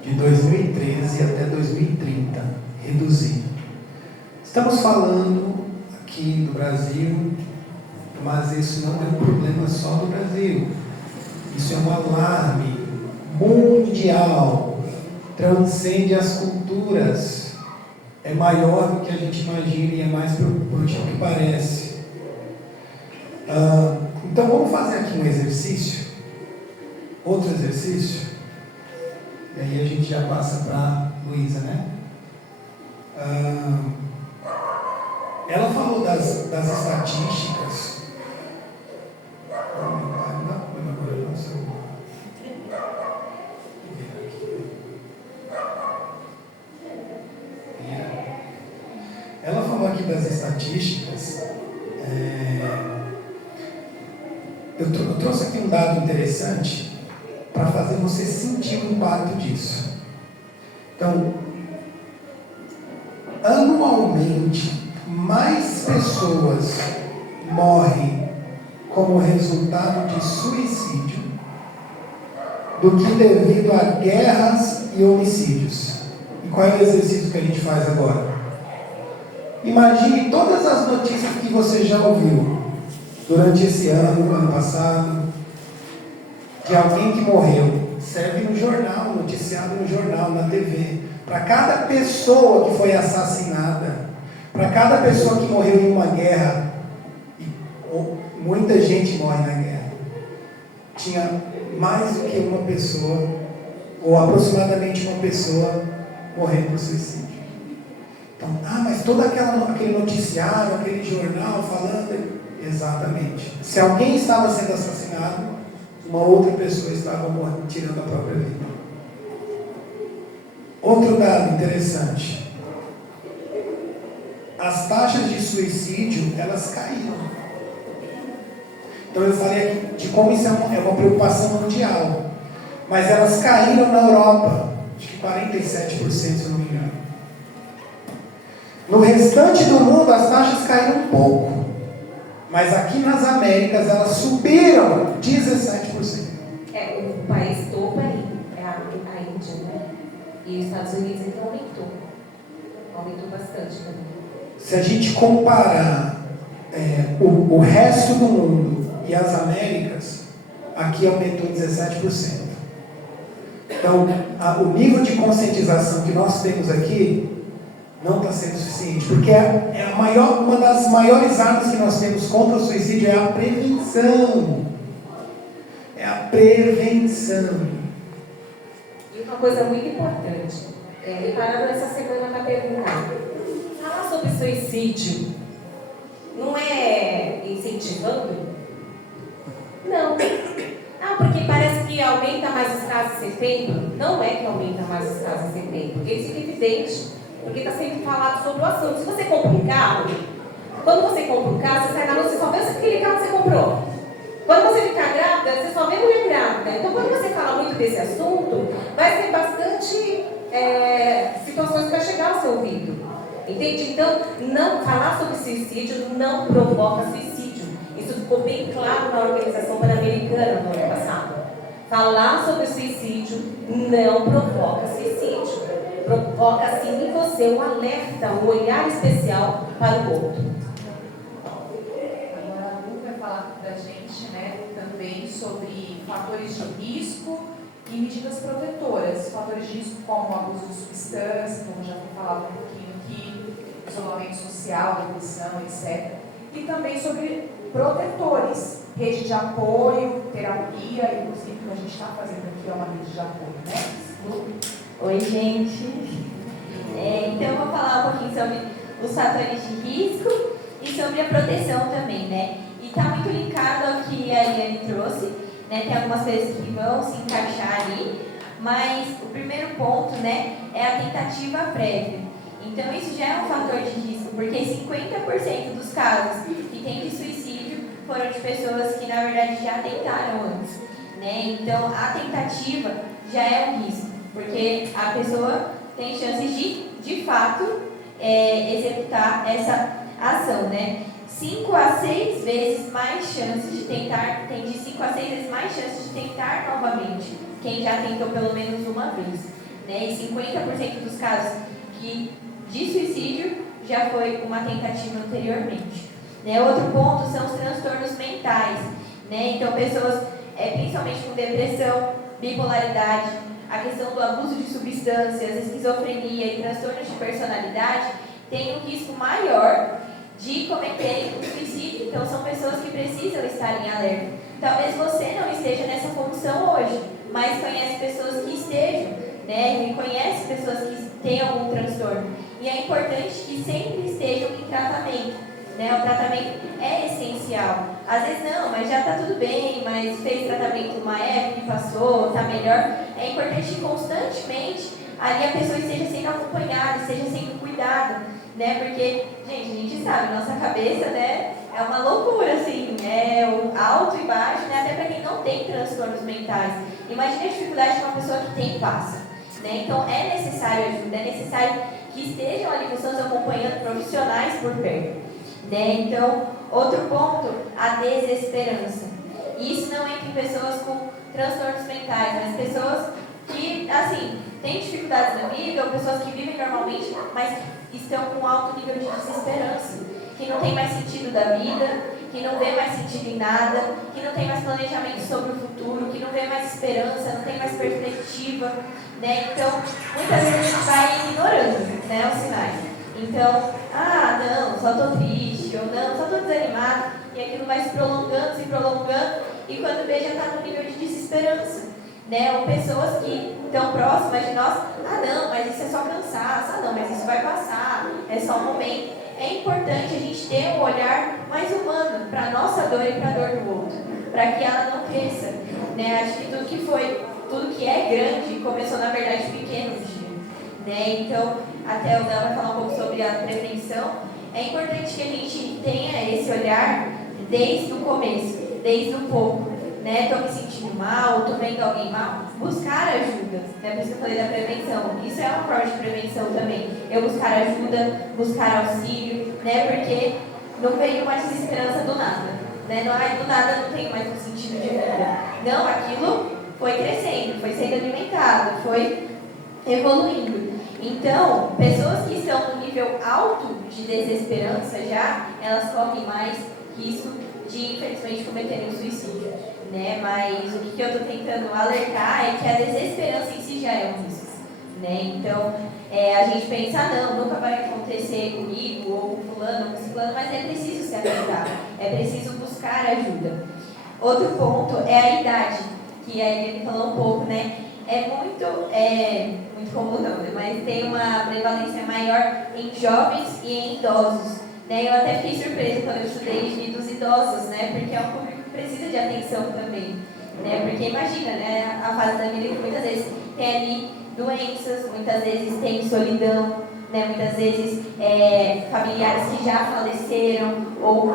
de 2013 até 2030, reduzir. Estamos falando aqui do Brasil, mas isso não é um problema só do Brasil. Isso é um alarme mundial, transcende as culturas, é maior do que a gente imagina e é mais preocupante do que parece. Então vamos fazer aqui um exercício, outro exercício, e aí a gente já passa para a Luísa, né? Ela falou das estatísticas. Ela falou aqui das estatísticas. Eu trouxe aqui um dado interessante para fazer você sentir o impacto disso. Então, anualmente, mais pessoas morrem como resultado de suicídio do que devido a guerras e homicídios. E qual é o exercício que a gente faz agora? Imagine todas as notícias que você já ouviu durante esse ano passado, de alguém que morreu. Serve no jornal, noticiado no jornal, na TV. Para cada pessoa que foi assassinada, para cada pessoa que morreu em uma guerra, muita gente morre na guerra, tinha mais do que uma pessoa, ou aproximadamente uma pessoa, morrendo por suicídio. Então, mas todo aquele noticiário, aquele jornal falando... Exatamente. Se alguém estava sendo assassinado, uma outra pessoa estava tirando a própria vida. Outro dado interessante. As taxas de suicídio, elas caíram. Então eu falei aqui de como isso é uma preocupação mundial. Mas elas caíram na Europa. Acho que 47%, se eu não me engano. No restante do mundo, as taxas caíram um pouco. Mas aqui nas Américas elas subiram 17%. O país topo é a Índia, né? E os Estados Unidos então aumentou bastante também. Se a gente comparar o resto do mundo e as Américas, aqui aumentou 17%. Então, o nível de conscientização que nós temos aqui não está sendo suficiente, porque uma das maiores armas que nós temos contra o suicídio é a prevenção. É a prevenção. E uma coisa muito importante, reparando nessa semana para perguntar, falar sobre suicídio não é incentivando? Não. Porque parece que aumenta mais os casos em setembro. Não é que aumenta mais os casos em setembro, porque isso fica evidente. Porque está sempre falado sobre o assunto. Se você compra um carro, quando você compra um carro, você sai na rua, você só vê aquele carro que você comprou. Quando você fica grávida, você só vê mulher grávida. né? Então, quando você fala muito desse assunto, vai ter bastante situações que vai chegar ao seu ouvido. Entende? Então, não falar sobre suicídio não provoca suicídio. Isso ficou bem claro na Organização Pan-Americana no ano passado. Falar sobre suicídio não provoca suicídio. Provoca sim em você um alerta, um olhar especial para o outro. Agora a Lu vai falar para a gente, né, também sobre fatores de risco e medidas protetoras. Fatores de risco como abuso de substância, como já foi falado um pouquinho aqui, isolamento social, depressão, etc. E também sobre protetores, rede de apoio, terapia, inclusive o que a gente está fazendo aqui é uma rede de apoio, né? Oi, gente. Então, eu vou falar um pouquinho sobre os fatores de risco e sobre a proteção também, né? E está muito linkado ao que a Eliane trouxe, né? Tem algumas coisas que vão se encaixar ali, mas o primeiro ponto, né, é a tentativa prévia. Então, isso já é um fator de risco, porque 50% dos casos que tem de suicídio foram de pessoas que, na verdade, já tentaram antes, né? Então, a tentativa já é um risco, porque a pessoa tem chances de fato, executar essa ação, né? 5 a 6 vezes mais chances de tentar, tem de 5 a 6 vezes mais chances de tentar novamente, quem já tentou pelo menos uma vez, né? E 50% dos casos de suicídio já foi uma tentativa anteriormente. Né? Outro ponto são os transtornos mentais, né? Então, pessoas, principalmente com depressão, bipolaridade, a questão do abuso de substâncias, esquizofrenia e transtornos de personalidade têm um risco maior de cometerem um suicídio. Então, são pessoas que precisam estar em alerta. Talvez você não esteja nessa condição hoje, mas conhece pessoas que estejam, né? E conhece pessoas que têm algum transtorno. E é importante que sempre estejam em tratamento, né? O tratamento é essencial. Às vezes não, mas já está tudo bem, mas fez tratamento uma época e passou, está melhor. É importante que constantemente ali a pessoa esteja sendo acompanhada, esteja sendo cuidada, né? Porque, gente, a gente sabe, nossa cabeça, né, é uma loucura, assim, é o alto e baixo, né? Até para quem não tem transtornos mentais. Imagine a dificuldade que uma pessoa que tem passa, né? Então é necessário ajuda, é necessário que estejam ali pessoas acompanhando, profissionais por perto, né? Então, outro ponto, a desesperança. Isso não entra em pessoas com transtornos mentais, mas pessoas que, assim, têm dificuldades na vida, ou pessoas que vivem normalmente, mas estão com alto nível de desesperança, que não tem mais sentido da vida, que não vê mais sentido em nada, que não tem mais planejamento sobre o futuro, que não vê mais esperança, não tem mais perspectiva, né? Então, muitas vezes a gente vai ignorando, né, os sinais. Então, não, só estou triste, ou não, só estou desanimado, e aquilo vai se prolongando, e quando vê já está no nível de desesperança, né? Ou pessoas que estão próximas de nós, não, mas isso é só cansaço, não, mas isso vai passar, é só um momento. É importante a gente ter um olhar mais humano para a nossa dor e para a dor do outro, para que ela não cresça, né? Acho que tudo que é grande começou na verdade pequeno, né? Então, até o Dan vai falar um pouco sobre a prevenção. É importante que a gente tenha esse olhar desde o começo, desde o pouco, né? Estou me sentindo mal, estou vendo alguém mal, buscar ajuda, né? Por isso que eu falei da prevenção. Isso é uma forma de prevenção também. Eu buscar ajuda, buscar auxílio, né? Porque não veio uma desesperança do nada, né? Não, do nada não tenho mais um sentido de vida. Não, aquilo foi crescendo, foi sendo alimentado, foi evoluindo. Então, pessoas que estão no nível alto de desesperança já, elas correm mais risco de, infelizmente, cometerem um suicídio, né? Mas o que eu estou tentando alertar é que a desesperança em si já é um risco, né? Então, a gente pensa, não, nunca vai acontecer comigo, ou com fulano, ou com ciclano, mas é preciso se atentar, é preciso buscar ajuda. Outro ponto é a idade, que a Eliane falou um pouco, né? É muito comum não, né? Mas tem uma prevalência maior em jovens e em idosos, né? Eu até fiquei surpresa quando eu estudei dos idosos, né? Porque é um público que precisa de atenção também, né? Porque imagina, né? A fase da vida que muitas vezes tem ali doenças, muitas vezes tem solidão, né? Muitas vezes familiares que já faleceram, ou,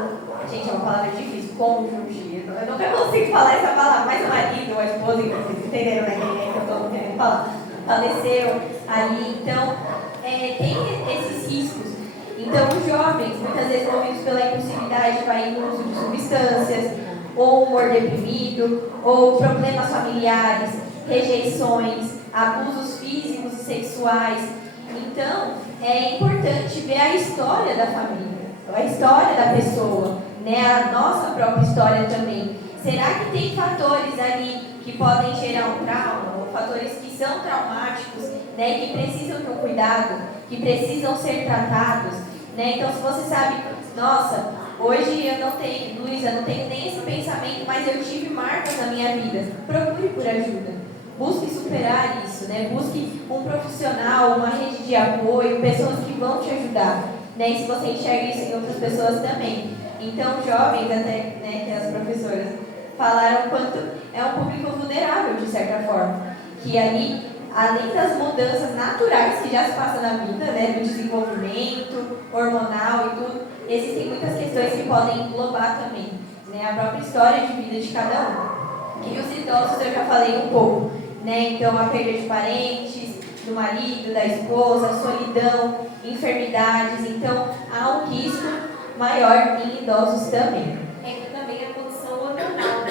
gente, é uma palavra difícil, cônjuge, Eu nunca consigo falar essa palavra, mas o marido, a esposa, vocês entenderam, né? Quem é que eu estou querendo falar? Faleceu ali, então tem esses riscos. Então, os jovens, muitas vezes movidos pela impulsividade, vai no uso de substâncias, ou humor deprimido, ou problemas familiares, rejeições, abusos físicos e sexuais. Então, é importante ver a história da família, a história da pessoa, né? A nossa própria história também. Será que tem fatores ali que podem gerar um trauma, ou fatores que são traumáticos, né? Que precisam de um cuidado, que precisam ser tratados, né? Então, se você sabe, nossa, hoje eu não tenho, Luísa, não tenho nem esse pensamento, mas eu tive marcas na minha vida, procure por ajuda. Busque superar isso, né? Busque um profissional, uma rede de apoio, pessoas que vão te ajudar, né? E se você enxerga isso em outras pessoas também. Então, jovens, até, né, que as professoras falaram quanto é um público vulnerável, de certa forma. Que ali, além das mudanças naturais que já se passam na vida, né? Do desenvolvimento hormonal e tudo, existem muitas questões que podem englobar também, né? A própria história de vida de cada um. E os idosos eu já falei um pouco, né? Então, a perda de parentes, do marido, da esposa, solidão, enfermidades. Então, há um risco maior em idosos também. Entra também a condição hormonal.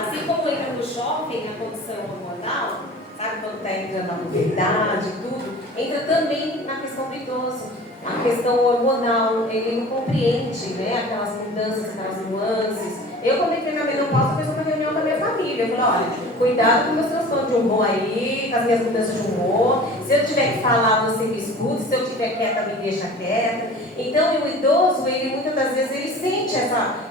Assim como entra no jovem a condição hormonal, sabe, quando está entrando na puberdade e tudo, entra também na questão do idoso. A questão hormonal, ele não compreende, né, aquelas mudanças, aquelas nuances. Eu, quando entrei na menopausa, fiz uma reunião com a minha família. Eu falei, olha, cuidado com meus transtornos de humor aí, com as minhas mudanças de humor. Se eu tiver que falar, você me escuta. Se eu estiver quieta, me deixa quieta. Então, o idoso, ele muitas das vezes, ele sente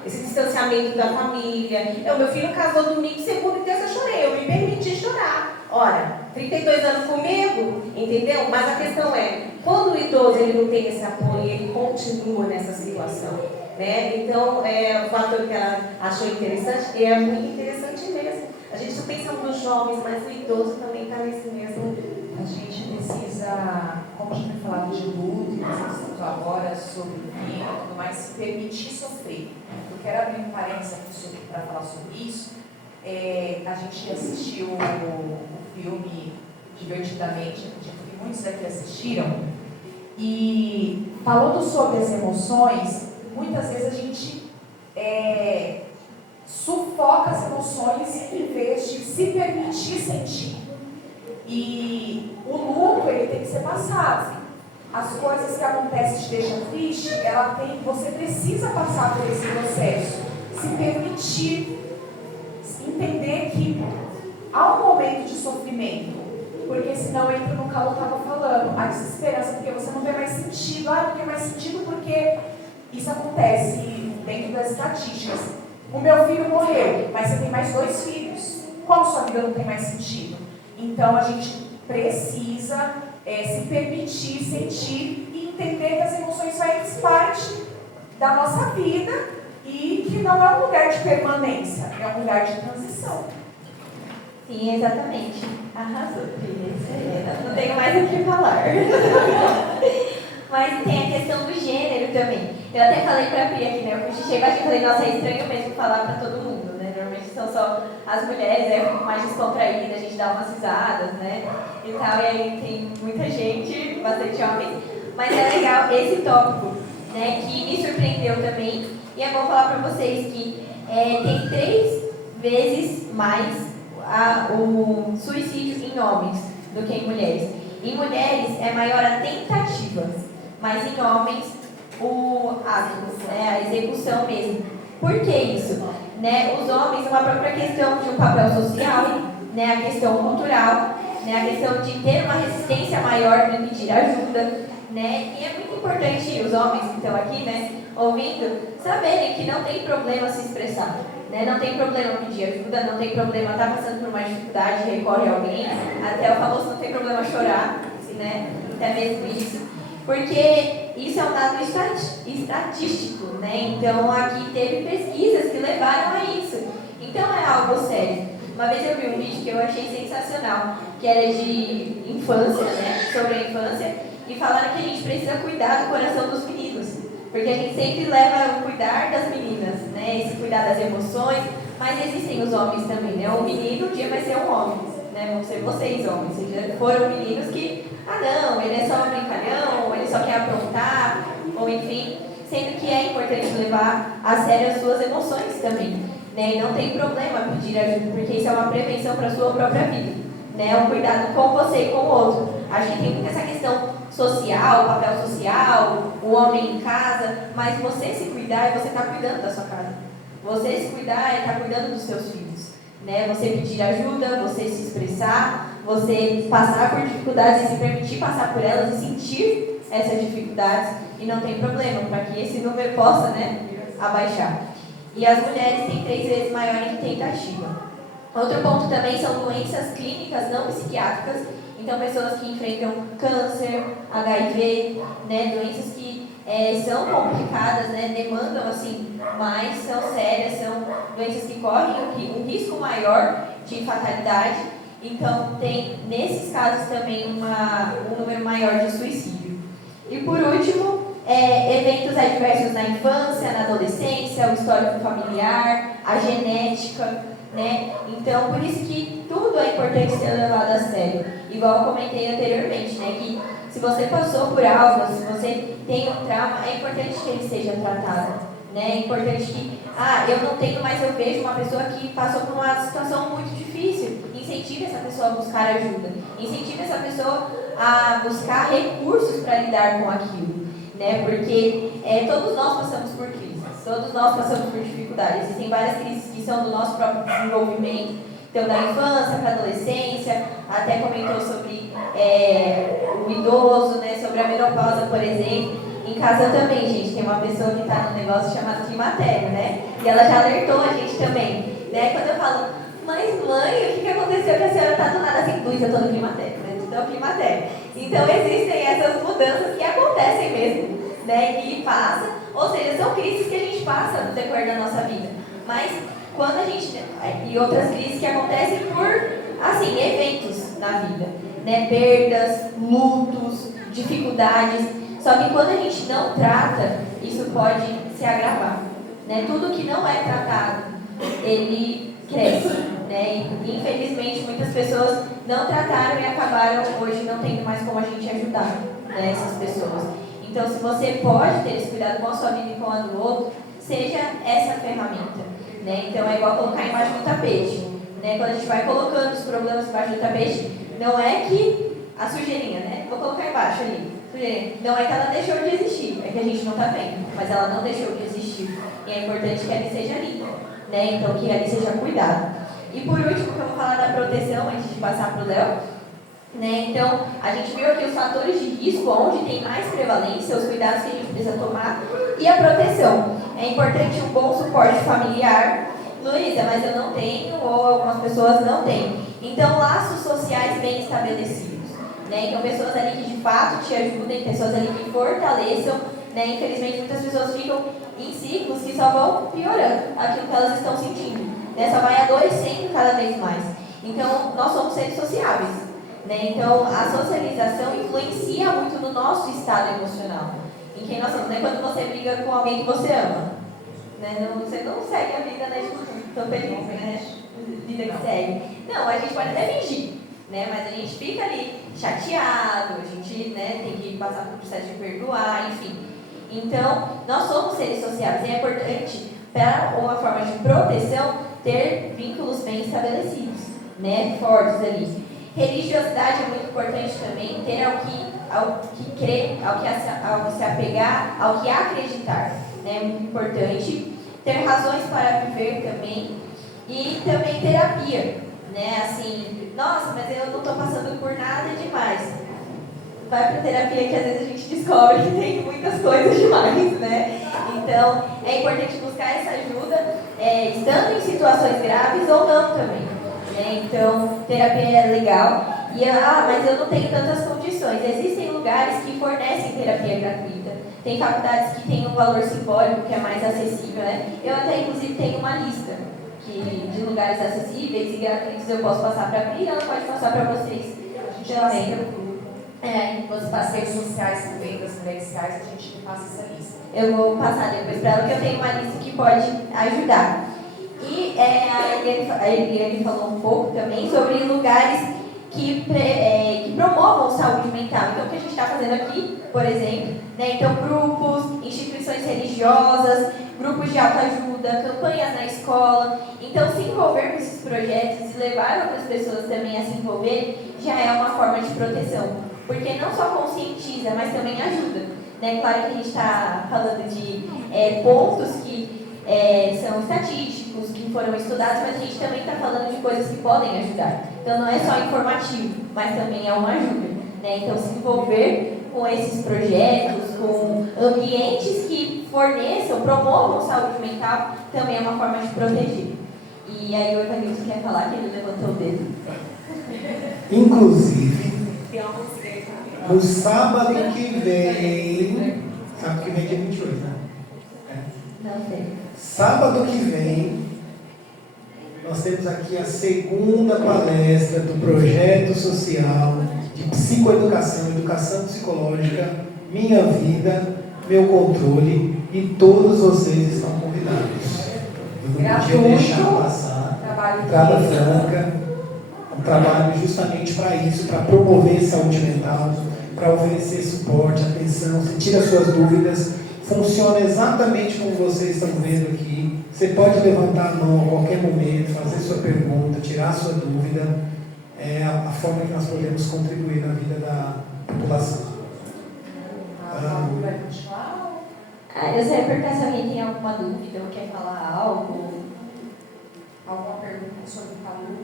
esse distanciamento da família. O meu filho casou domingo, segunda e terça eu chorei. Eu me permiti chorar. Ora, 32 anos comigo, entendeu? Mas a questão é, quando o idoso ele não tem esse apoio, ele continua nessa situação, né? Então, o fator que ela achou interessante, é muito interessante mesmo. A gente só pensa nos jovens, mas o idoso também está nesse mesmo. A gente precisa, como a gente tem falado de luto, e nós estamos agora sobre o fim e tudo mais, se permitir sofrer. Eu quero abrir um parênteses aqui para falar sobre isso. A gente assistiu o filme Divertidamente, acredito que muitos aqui assistiram, e falando sobre as emoções, muitas vezes a gente sufoca as emoções em vez de se permitir sentir. E o luto, ele tem que ser passado. As coisas que acontecem te deixam triste, você precisa passar por esse processo. Se permitir, entender que há um momento de sofrimento, porque senão entra no que eu estava falando, a desesperança, porque você não vê mais sentido. Não tem mais sentido porque isso acontece dentro das estatísticas. O meu filho morreu, mas você tem mais 2 filhos. Como sua vida não tem mais sentido? Então a gente precisa se permitir sentir e entender que as emoções fazem parte da nossa vida e que não é um lugar de permanência, é um lugar de transição. Sim, exatamente. Arrasou, filha. Não tenho mais o que falar. Mas tem a questão do gênero também. Eu até falei pra Pri aqui, né? Eu chego aqui e falei, nossa, é estranho mesmo falar pra todo mundo, né? Normalmente são só as mulheres, é mais descontraída, a gente dá umas risadas, né? E tal, e aí tem muita gente, bastante homens. Mas é legal esse tópico, né? Que me surpreendeu também. E é bom falar pra vocês que tem 3 vezes mais o suicídio em homens do que em mulheres. Em mulheres é maior a tentativa, mas em homens o ato, né, a execução mesmo. Por que isso? Né, os homens, uma própria questão de um papel social, né, a questão cultural, né, a questão de ter uma resistência maior para pedir ajuda, né, e é muito importante os homens que estão aqui, né, ouvindo, saberem que não tem problema se expressar. Né? Não tem problema pedir ajuda, não tem problema estar passando por uma dificuldade, recorre a alguém, até o famoso não tem problema chorar, né? Até mesmo isso, porque isso é um dado estatístico, né? Então aqui teve pesquisas que levaram a isso, então é algo sério. Uma vez eu vi um vídeo que eu achei sensacional, que era de infância, né? Sobre a infância, e falaram que a gente precisa cuidar do coração dos meninos. Porque a gente sempre leva o cuidar das meninas, né? Esse cuidar das emoções, Mas existem os homens também, né? O menino um dia vai ser um homem, né? Vão ser vocês homens. Vocês já foram meninos que, não, ele é só um brincalhão, ou ele só quer aprontar, ou enfim. Sendo que é importante levar a sério as suas emoções também, né? E não tem problema pedir ajuda, porque isso é uma prevenção para a sua própria vida, né? Um cuidado com você e com o outro. A gente tem muito essa questão social, papel social, o homem em casa, mas você se cuidar é você estar cuidando da sua casa. Você se cuidar é estar cuidando dos seus filhos, né? Você pedir ajuda, você se expressar, você passar por dificuldades e se permitir passar por elas e sentir essas dificuldades, e não tem problema, para que esse número possa, né, abaixar. E as mulheres têm 3 vezes maior em tentativa. Outro ponto também são doenças clínicas não psiquiátricas, então pessoas que enfrentam câncer, HIV, né, doenças que são complicadas, né, demandam assim, mais, são sérias, são doenças que correm um risco maior de fatalidade, então tem nesses casos também um número maior de suicídio. E por último, eventos adversos na infância, na adolescência, o histórico familiar, a genética, né? Então, por isso que tudo é importante ser levado a sério. Igual eu comentei anteriormente, né? Que se você passou por algo, se você tem um trauma, é importante que ele seja tratado, né? É importante que, eu não tenho, mas eu vejo uma pessoa que passou por uma situação muito difícil. Incentive essa pessoa a buscar ajuda. Incentive essa pessoa a buscar recursos para lidar com aquilo, né? Porque todos nós passamos por crises, todos nós passamos por dificuldades. Existem várias crises que são do nosso próprio desenvolvimento, então da infância para a adolescência, até comentou sobre o idoso, né? Sobre a menopausa, por exemplo. Em casa também, gente, tem uma pessoa que está no negócio chamado climatério, né? E ela já alertou a gente também, né? Quando eu falo, mas mãe, o que aconteceu que a senhora está do nada assim? Luiz, eu estou no climatério, né? Então, climatério. Então, existem essas mudanças que acontecem mesmo, né? E passa, ou seja, são crises que a gente passa no decorrer da nossa vida. Mas, quando a gente... E outras crises que acontecem por, assim, eventos na vida, né? Perdas, lutos, dificuldades. Só que quando a gente não trata, isso pode se agravar, né? Tudo que não é tratado, ele cresce, né? E, infelizmente, muitas pessoas não trataram e acabaram hoje não tendo mais como a gente ajudar, né, essas pessoas. Então, se você pode ter esse cuidado com a sua vida e com a do outro, seja essa ferramenta, né? Então, é igual colocar embaixo do tapete, né? Quando a gente vai colocando os problemas embaixo do tapete, não é que a sujeirinha, né? Vou colocar embaixo ali. Não é que ela deixou de existir, é que a gente não está vendo, mas ela não deixou de existir. E é importante que ali seja limpa, né? Então, que ali seja cuidado. E por último, que eu vou falar da proteção, antes de passar para o Léo, né? Então, a gente viu aqui os fatores de risco, onde tem mais prevalência, os cuidados que a gente precisa tomar, e a proteção. É importante um bom suporte familiar. Luísa, mas eu não tenho, ou algumas pessoas não têm. Então, laços sociais bem estabelecidos. Né? Então, pessoas ali que de fato te ajudem, pessoas ali que fortaleçam, né? Infelizmente, muitas pessoas ficam em ciclos que só vão piorando aquilo que elas estão sentindo, né? Só vai adoecendo cada vez mais. Então, nós somos seres sociáveis, né? Então, a socialização influencia muito no nosso estado emocional, em quem nós somos, né? Quando você briga com alguém que você ama, né? Você não segue a vida, né? Tão feliz, né? Vida que segue. Não, a gente pode até fingir, né? Mas a gente fica ali chateado, a gente, né, tem que passar por um processo de perdoar, enfim. Então, nós somos seres sociáveis e é importante, para uma forma de proteção, ter vínculos bem estabelecidos, né, fortes ali. Religiosidade é muito importante também, ter ao que crer, ao que se apegar, ao que acreditar, né, é muito importante. Ter razões para viver também, e também terapia, né, assim, nossa, mas eu não estou passando por nada demais. Vai para terapia que às vezes a gente descobre que tem muitas coisas demais, né? Então, é importante buscar essa ajuda, estando em situações graves ou não também, né? Então, terapia é legal. E, mas eu não tenho tantas condições. Existem lugares que fornecem terapia gratuita. Tem faculdades que têm um valor simbólico que é mais acessível, né? Eu até, inclusive, tenho uma lista de lugares acessíveis e gratuitos. Eu posso passar para a Pri, ela pode passar para vocês também. Nos passeios sociais também, das mulheres sociais, a gente passa essa lista. Eu vou passar depois para ela, que eu tenho uma lista que pode ajudar. E a Eliane falou um pouco também sobre lugares que promovam saúde mental. Então, o que a gente está fazendo aqui, por exemplo, né? Então, grupos, instituições religiosas, grupos de autoajuda, campanhas na escola. Então, se envolver com esses projetos e levar outras pessoas também a se envolver já é uma forma de proteção. Porque não só conscientiza, mas também ajuda. Né? Claro que a gente está falando de pontos que são estatísticos, que foram estudados, mas a gente também está falando de coisas que podem ajudar. Então, não é só informativo, mas também é uma ajuda. Né? Então, se envolver com esses projetos, com ambientes que forneçam, promovam saúde mental, também é uma forma de proteger. E aí o Evanilson quer falar, que ele levantou o dedo. Inclusive, no sábado que vem, sábado que vem é dia 28, né? Não sei. Sábado que vem, nós temos aqui a segunda palestra do projeto social de psicoeducação, educação psicológica, Minha Vida, Meu Controle, e todos vocês estão convidados. Eu não podia deixar passar. Entrada franca, um trabalho justamente para isso, para promover saúde mental, para oferecer suporte, atenção, se tira suas dúvidas. Funciona exatamente como vocês estão vendo aqui. Você pode levantar a mão a qualquer momento, fazer sua pergunta, tirar sua dúvida. É a forma que nós podemos contribuir na vida da população. Vai continuar? Eu só ia perguntar se alguém tem alguma dúvida ou quer falar algo. Alguma pergunta sobre o Calu?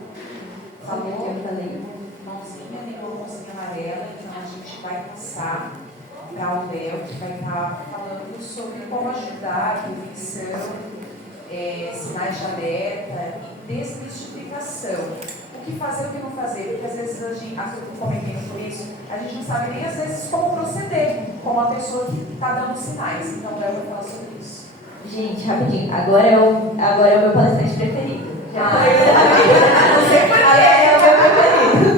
Sobre o que eu falei. Mãozinha, nenhuma mãozinha amarela, então a gente vai passar para o Léo, que vai estar falando sobre como ajudar a prevenção, sinais de alerta e desmistificação. O que fazer, o que não fazer, porque às vezes a gente, cometendo por isso, a gente não sabe nem às vezes como proceder com a pessoa que está dando sinais. Então o Léo vai falar sobre isso. Gente, rapidinho, agora é o meu palestrante preferido. Não sei por É o meu preferido.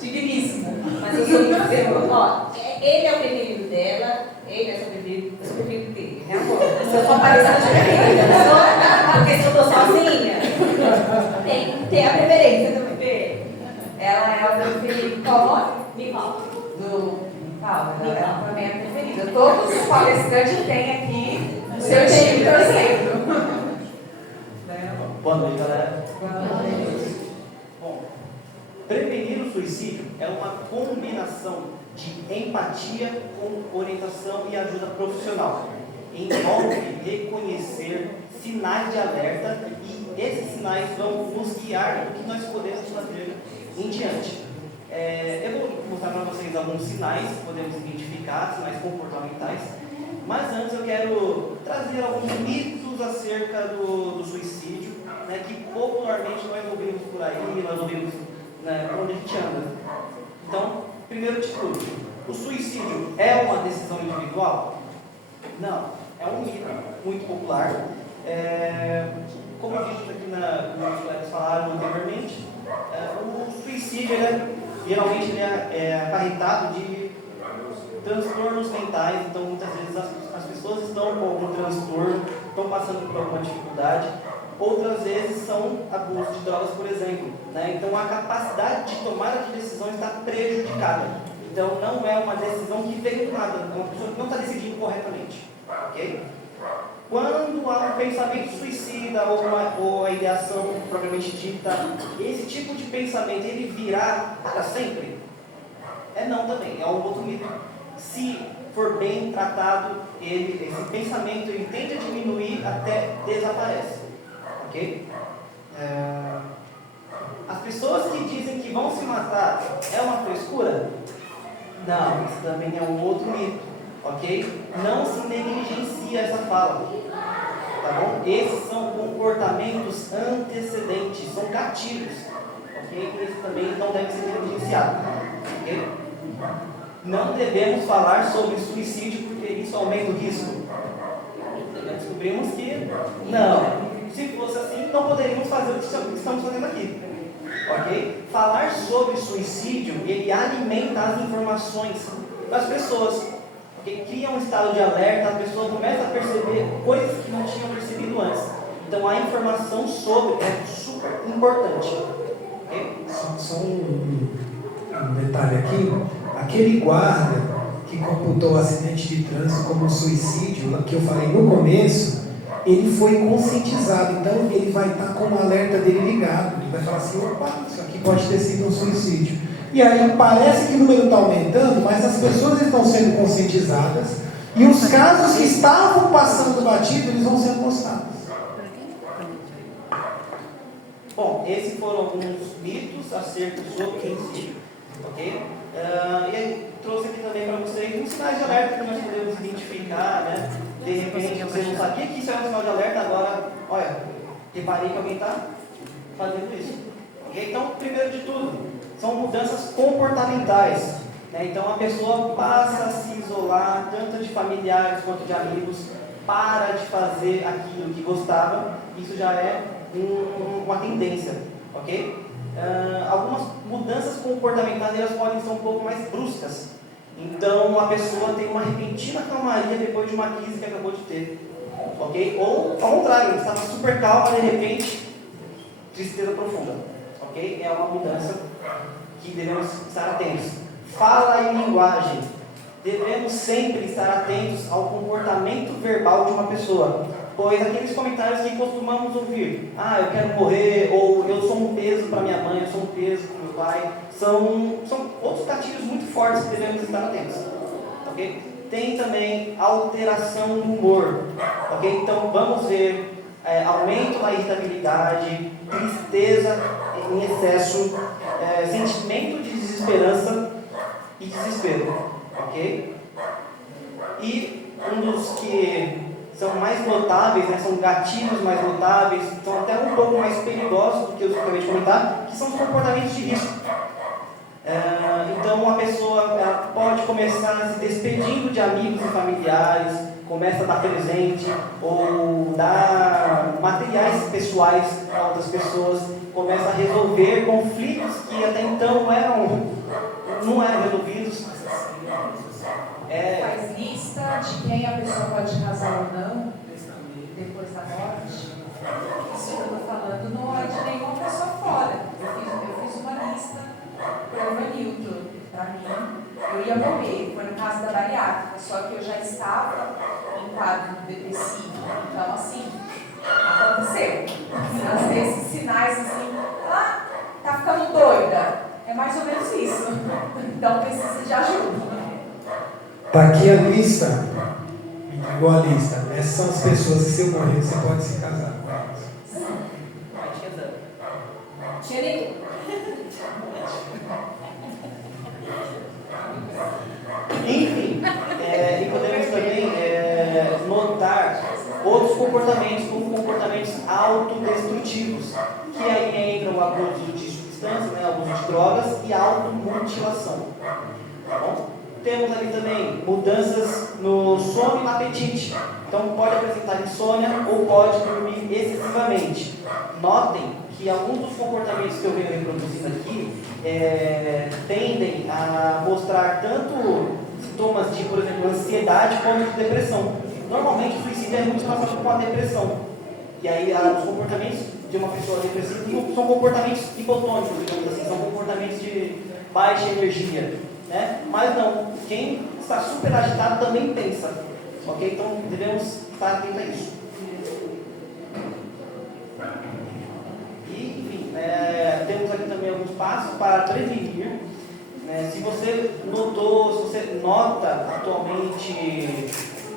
Digníssimo. Mas eu sou muito pergunta. Ó, ele é o preferido dela, ele é o seu preferido, eu sou o preferido dele, né, amor? Se eu for aparecer a preferida, porque se eu tô sozinha, Tem a preferência também. Ela é o preferido. Qual o nome? Nicole. Ela também é a preferida. Todos os palestrantes têm aqui o seu time torcendo. Boa noite, galera. Bom, prevenir o suicídio é uma combinação de empatia com orientação e ajuda profissional. Envolve reconhecer sinais de alerta e esses sinais vão nos guiar no que nós podemos fazer em diante. Eu vou mostrar para vocês alguns sinais que podemos identificar, sinais comportamentais, mas antes eu quero trazer alguns mitos acerca do suicídio, né, que popularmente nós ouvimos por aí, nós ouvimos, né, onde a gente anda. Então, primeiro de tudo, o suicídio é uma decisão individual? Não, é um mito muito popular. Como dito aqui como os colegas falaram anteriormente, o suicídio geralmente ele é acarretado de transtornos mentais. Então muitas vezes as pessoas estão com algum transtorno, estão passando por alguma dificuldade. Outras vezes são abuso de drogas, por exemplo, né? Então a capacidade de tomada de decisão está prejudicada. Então não é uma decisão que veio do nada, é uma pessoa que não está decidindo corretamente, ok? Quando há um pensamento suicida ou a ideação propriamente dita, esse tipo de pensamento ele virá para sempre? Não também, é um outro mito. Se for bem tratado, esse pensamento ele tende a diminuir até desaparece, ok? As pessoas que dizem que vão se matar é uma frescura? Não, isso também é um outro mito, ok? Não se negligencia essa fala, tá bom? Esses são comportamentos antecedentes, são gatilhos, ok? Esse também não deve ser negligenciado, ok? Não devemos falar sobre suicídio porque isso aumenta o risco. Descobrimos que não. Se fosse assim, não poderíamos fazer o que estamos fazendo aqui. Ok? Falar sobre suicídio, ele alimenta as informações das pessoas. Okay? Cria um estado de alerta, a pessoa começa a perceber coisas que não tinham percebido antes. Então a informação sobre é super importante. Okay? Só um detalhe aqui. Aquele guarda que computou o acidente de trânsito como suicídio, que eu falei no começo, ele foi conscientizado. Então ele vai estar com o alerta dele ligado. Ele vai falar assim, opa, isso aqui pode ter sido um suicídio. E aí parece que o número está aumentando, mas as pessoas estão sendo conscientizadas e os casos que estavam passando batido, eles vão ser postados. Bom, esses foram alguns mitos acerca sobre suicídio, ok? E aí trouxe aqui também para vocês uns sinais de alerta que nós podemos identificar, né? De repente você não sabia que isso era um sinal de alerta, agora, olha, reparei que alguém está fazendo isso. Okay? Então, primeiro de tudo, são mudanças comportamentais. Né? Então a pessoa passa a se isolar, tanto de familiares quanto de amigos, para de fazer aquilo que gostava. Isso já é uma tendência, ok? Algumas mudanças comportamentais elas podem ser um pouco mais bruscas. Então a pessoa tem uma repentina calmaria depois de uma crise que acabou de ter, ok? Ou ao contrário, estava super calma, de repente, tristeza profunda, ok? É uma mudança que devemos estar atentos. Fala e linguagem. Devemos sempre estar atentos ao comportamento verbal de uma pessoa, pois aqueles comentários que costumamos ouvir, eu quero morrer, ou eu sou um peso para minha mãe, eu sou um peso para meu pai, são outros gatilhos muito fortes que devemos estar atentos, ok? Tem também alteração no humor, ok? Então vamos ver aumento da irritabilidade, tristeza em excesso, sentimento de desesperança e desespero, ok? E um dos que são mais notáveis, né, são gatilhos mais notáveis, são até um pouco mais perigosos do que os que eu acabei de comentar, que são os comportamentos de risco. Então a pessoa ela pode começar se despedindo de amigos e familiares, começa a dar presente ou dar materiais pessoais para outras pessoas, começa a resolver conflitos que até então não eram resolvidos. Faz lista de quem a pessoa pode casar ou não depois da morte. Isso que eu estou falando não é de nenhuma pessoa fora. Eu fiz uma lista para o Newton. Para mim, eu ia morrer. Foi no caso da bariátrica, só que eu já estava em quadro depressivo. Então, assim, aconteceu. Às vezes, sinais assim, tá ficando doida. É mais ou menos isso. Então, precisa de ajuda. Está aqui a lista, me entregou a lista. Essas são as pessoas que, se eu morrer, você pode se casar com elas. Tinha nem. Enfim, e podemos também notar outros comportamentos, como comportamentos autodestrutivos, que aí entram o abuso de substâncias, né, abuso de drogas e automutilação. Tá bom? Temos ali também mudanças no sono e no apetite. Então pode apresentar insônia ou pode dormir excessivamente. Notem que alguns dos comportamentos que eu venho reproduzindo aqui tendem a mostrar tanto sintomas de, por exemplo, ansiedade quanto de depressão. Normalmente o suicídio é muito relacionado com a depressão. E aí os comportamentos de uma pessoa depressiva são comportamentos hipotônicos, digamos assim, são comportamentos de baixa energia. Né? Mas não, quem está super agitado também pensa, ok? Então devemos estar atentos a isso. E, enfim, temos aqui também alguns passos para prevenir. Se você nota atualmente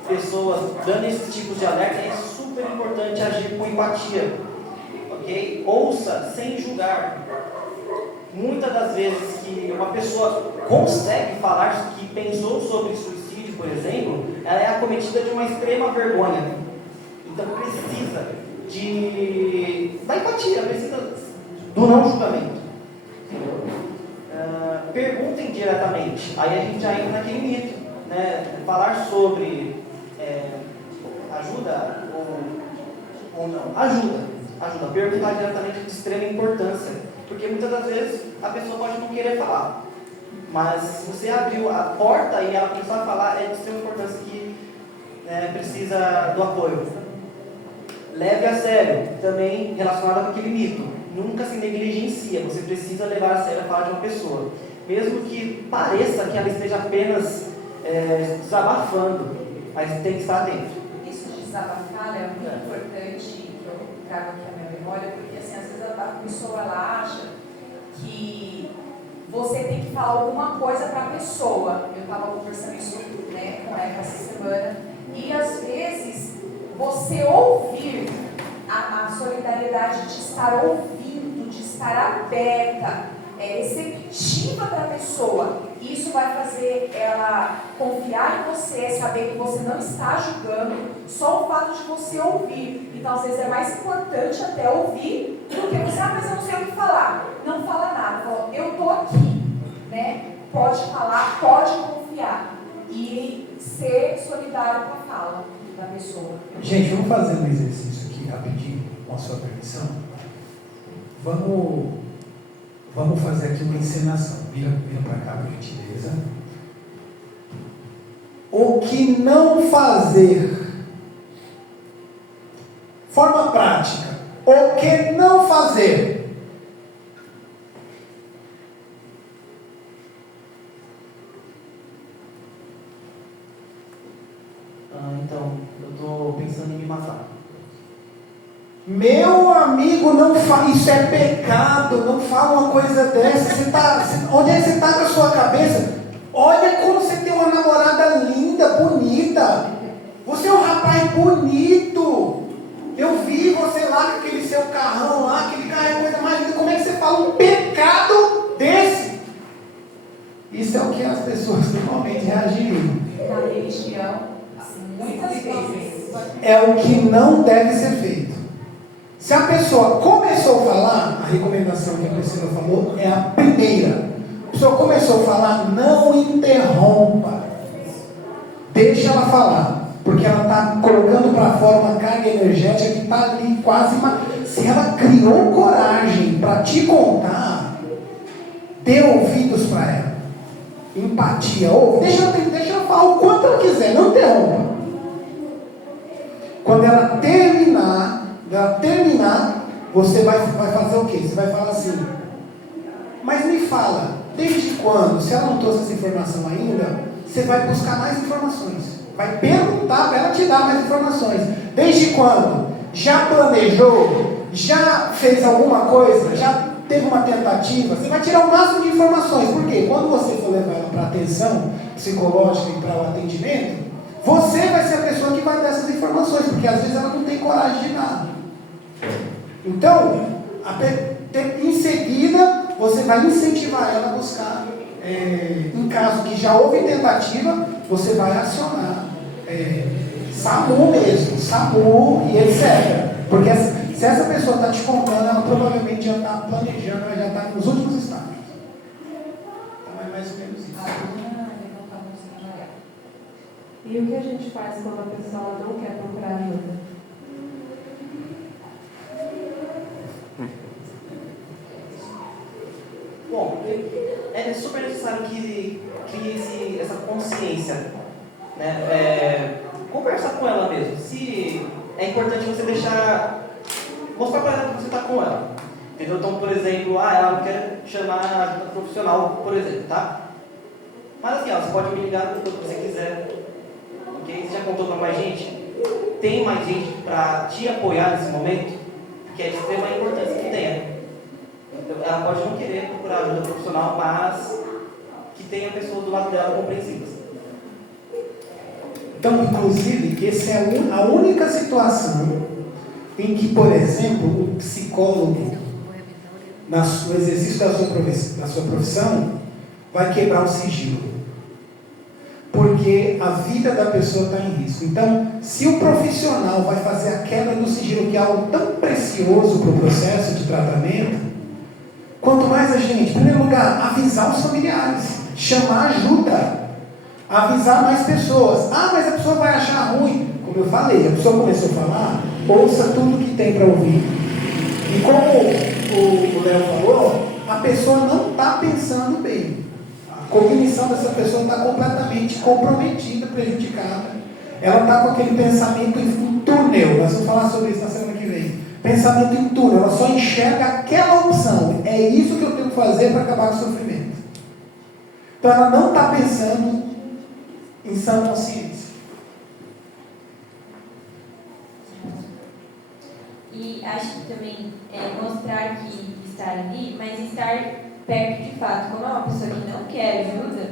pessoas dando esses tipos de alerta, é super importante agir com empatia, ok? Ouça sem julgar. Muitas das vezes que uma pessoa consegue falar que pensou sobre suicídio, por exemplo, ela é acometida de uma extrema vergonha. Então precisa da empatia, precisa do não julgamento. Perguntem diretamente. Aí a gente já entra naquele mito, né? Falar sobre ajuda ou não. Ajuda. Perguntar diretamente de extrema importância. Porque muitas das vezes a pessoa pode não querer falar. Mas se você abriu a porta e ela começou a falar, é de extrema importância que precisa do apoio. leve a sério, também relacionado com aquele mito. Nunca se negligencia, você precisa levar a sério a fala de uma pessoa. Mesmo que pareça que ela esteja apenas desabafando, mas tem que estar atento. Isso de desabafar é muito importante, que eu trago aqui a minha memória, porque assim, às vezes a pessoa ela acha que você tem que falar alguma coisa para a pessoa. Eu estava conversando isso, né, com ela essa semana, e às vezes você ouvir a solidariedade de estar ouvindo, de estar aberta, receptiva para a pessoa, isso vai fazer ela confiar em você, saber que você não está julgando, só o fato de você ouvir. Então, às vezes é mais importante até ouvir do que você, mas eu não sei o que falar. Não fala nada, fala, eu estou aqui, né? Pode falar, pode confiar e ser solidário com a fala da pessoa. Gente, vamos fazer um exercício aqui rapidinho, com a sua permissão. Vamos fazer aqui uma encenação. Vira para cá, por gentileza. O que não fazer? Forma prática. O que não fazer? Então, eu estou pensando em me matar. Meu amigo, não fala, isso é pecado, não fala uma coisa dessa. Onde é que você está com a sua cabeça? Olha como você tem uma namorada linda, bonita. Você é um rapaz bonito. Eu vi você lá com aquele seu carrão lá, aquele carro é a coisa mais linda. Como é que você fala um pecado desse? Isso é o que as pessoas normalmente reagiriam. Na religião, muitas vezes. É o que não deve ser feito. Se a pessoa começou a falar, a recomendação que a Priscila falou é a primeira. A pessoa começou a falar, não interrompa. Deixa ela falar. Porque ela está colocando para fora uma carga energética que está ali quase uma... Se ela criou coragem para te contar, dê ouvidos para ela. Empatia. Deixa ela falar o quanto ela quiser, não interrompa. Quando ela terminar, você vai fazer o quê? Você vai falar assim, mas me fala, desde quando? Se ela não trouxe essa informação ainda, você vai buscar mais informações. Vai perguntar para ela te dar mais informações. Desde quando? Já planejou? Já fez alguma coisa? Já teve uma tentativa? Você vai tirar o máximo de informações. Por quê? Quando você for levar ela para a atenção psicológica e para o atendimento, você vai ser a pessoa que vai dar essas informações, porque às vezes ela não tem coragem de nada. Então, em seguida, você vai incentivar ela a buscar, em caso que já houve tentativa, você vai acionar SAMU mesmo, SAMU e etc. Porque se essa pessoa está te contando, ela provavelmente já está planejando, ela já está nos últimos estágios. Então é mais ou menos isso. E o que a gente faz quando a pessoa não quer procurar ajuda? Bom, é super necessário que crie essa consciência, né? Conversar com ela mesmo. Se é importante você mostrar para ela que você está com ela. Entendeu? Então, por exemplo, ela não quer chamar ajuda profissional, por exemplo, tá? Mas assim, você pode me ligar quando você quiser. Ok? Você já contou para mais gente? Tem mais gente para te apoiar nesse momento? Que é de extrema importância que tenha. Ela pode não querer procurar ajuda profissional, mas que tenha pessoas do lado dela compreensivas. Então, inclusive, que essa é a única situação em que, por exemplo, o psicólogo, no exercício da sua profissão, vai quebrar o sigilo. Porque a vida da pessoa está em risco. Então, se o profissional vai fazer a quebra do sigilo, que é algo tão precioso para o processo de tratamento, quanto mais a gente, em primeiro lugar, avisar os familiares, chamar ajuda, avisar mais pessoas. Mas a pessoa vai achar ruim. Como eu falei, a pessoa começou a falar, ouça tudo que tem para ouvir. E como o Léo falou, a pessoa não está pensando bem. A cognição dessa pessoa está completamente comprometida, prejudicada. ela está com aquele pensamento em túnel. Nós vamos falar sobre isso na semana que vem. Pensamento em túnel, ela só enxerga aquela opção. É isso que eu tenho que fazer para acabar com o sofrimento. Então ela não está pensando em sã consciência. E acho que também mostrar que estar ali, mas estar perto de fato. Como é uma pessoa que não quer ajuda,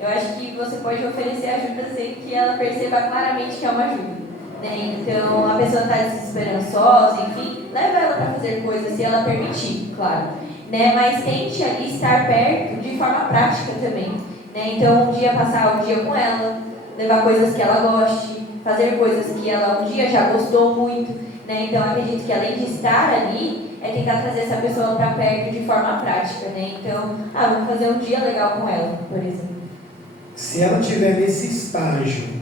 eu acho que você pode oferecer ajuda sem que ela perceba claramente que é uma ajuda. Né? Então, a pessoa está desesperançosa, enfim, leva ela para fazer coisas se ela permitir, claro. Né? Mas tente ali estar perto de forma prática também. Né? Então, um dia passar o dia com ela, levar coisas que ela goste, fazer coisas que ela um dia já gostou muito. Né? Então, acredito que além de estar ali, é tentar trazer essa pessoa para perto de forma prática. Né? Então, vamos fazer um dia legal com ela, por exemplo. Se ela estiver nesse estágio,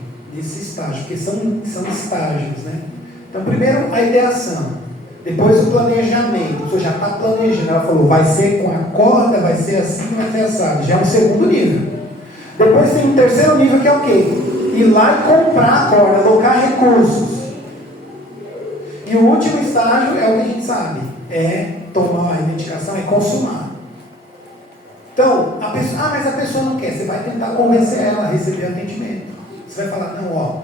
porque são estágios, né? Então, primeiro a ideação, depois o planejamento. Você já está planejando. Ela falou, vai ser com a corda, vai ser assim, vai ser assado. Já é um segundo nível. Depois tem um terceiro nível que é o quê? Ir lá e comprar a corda, alocar recursos. E o último estágio é o que a gente sabe, é tomar a medicação, é consumar. Então, a pessoa, mas a pessoa não quer, você vai tentar convencer ela a receber atendimento. Você vai falar, não,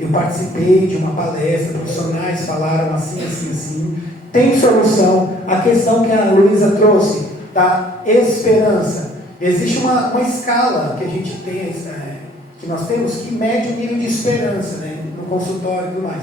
eu participei de uma palestra, profissionais falaram assim, assim, assim, tem solução. A questão que a Luísa trouxe, da esperança. Existe uma escala que a gente tem, que nós temos, que mede o nível de esperança, né, no consultório e tudo mais.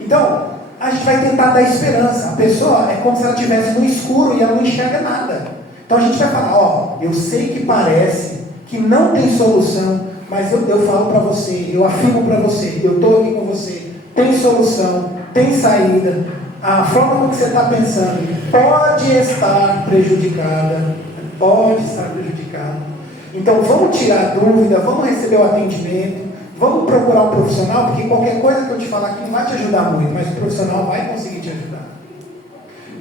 Então, a gente vai tentar dar esperança. A pessoa é como se ela estivesse no escuro e ela não enxerga nada. Então a gente vai falar, eu sei que parece que não tem solução, mas eu falo para você, eu afirmo para você, eu estou aqui com você, tem solução, tem saída, a forma como você está pensando pode estar prejudicada, então vamos tirar a dúvida, vamos receber o atendimento, vamos procurar um profissional, porque qualquer coisa que eu te falar aqui não vai te ajudar muito, mas o profissional vai conseguir te ajudar.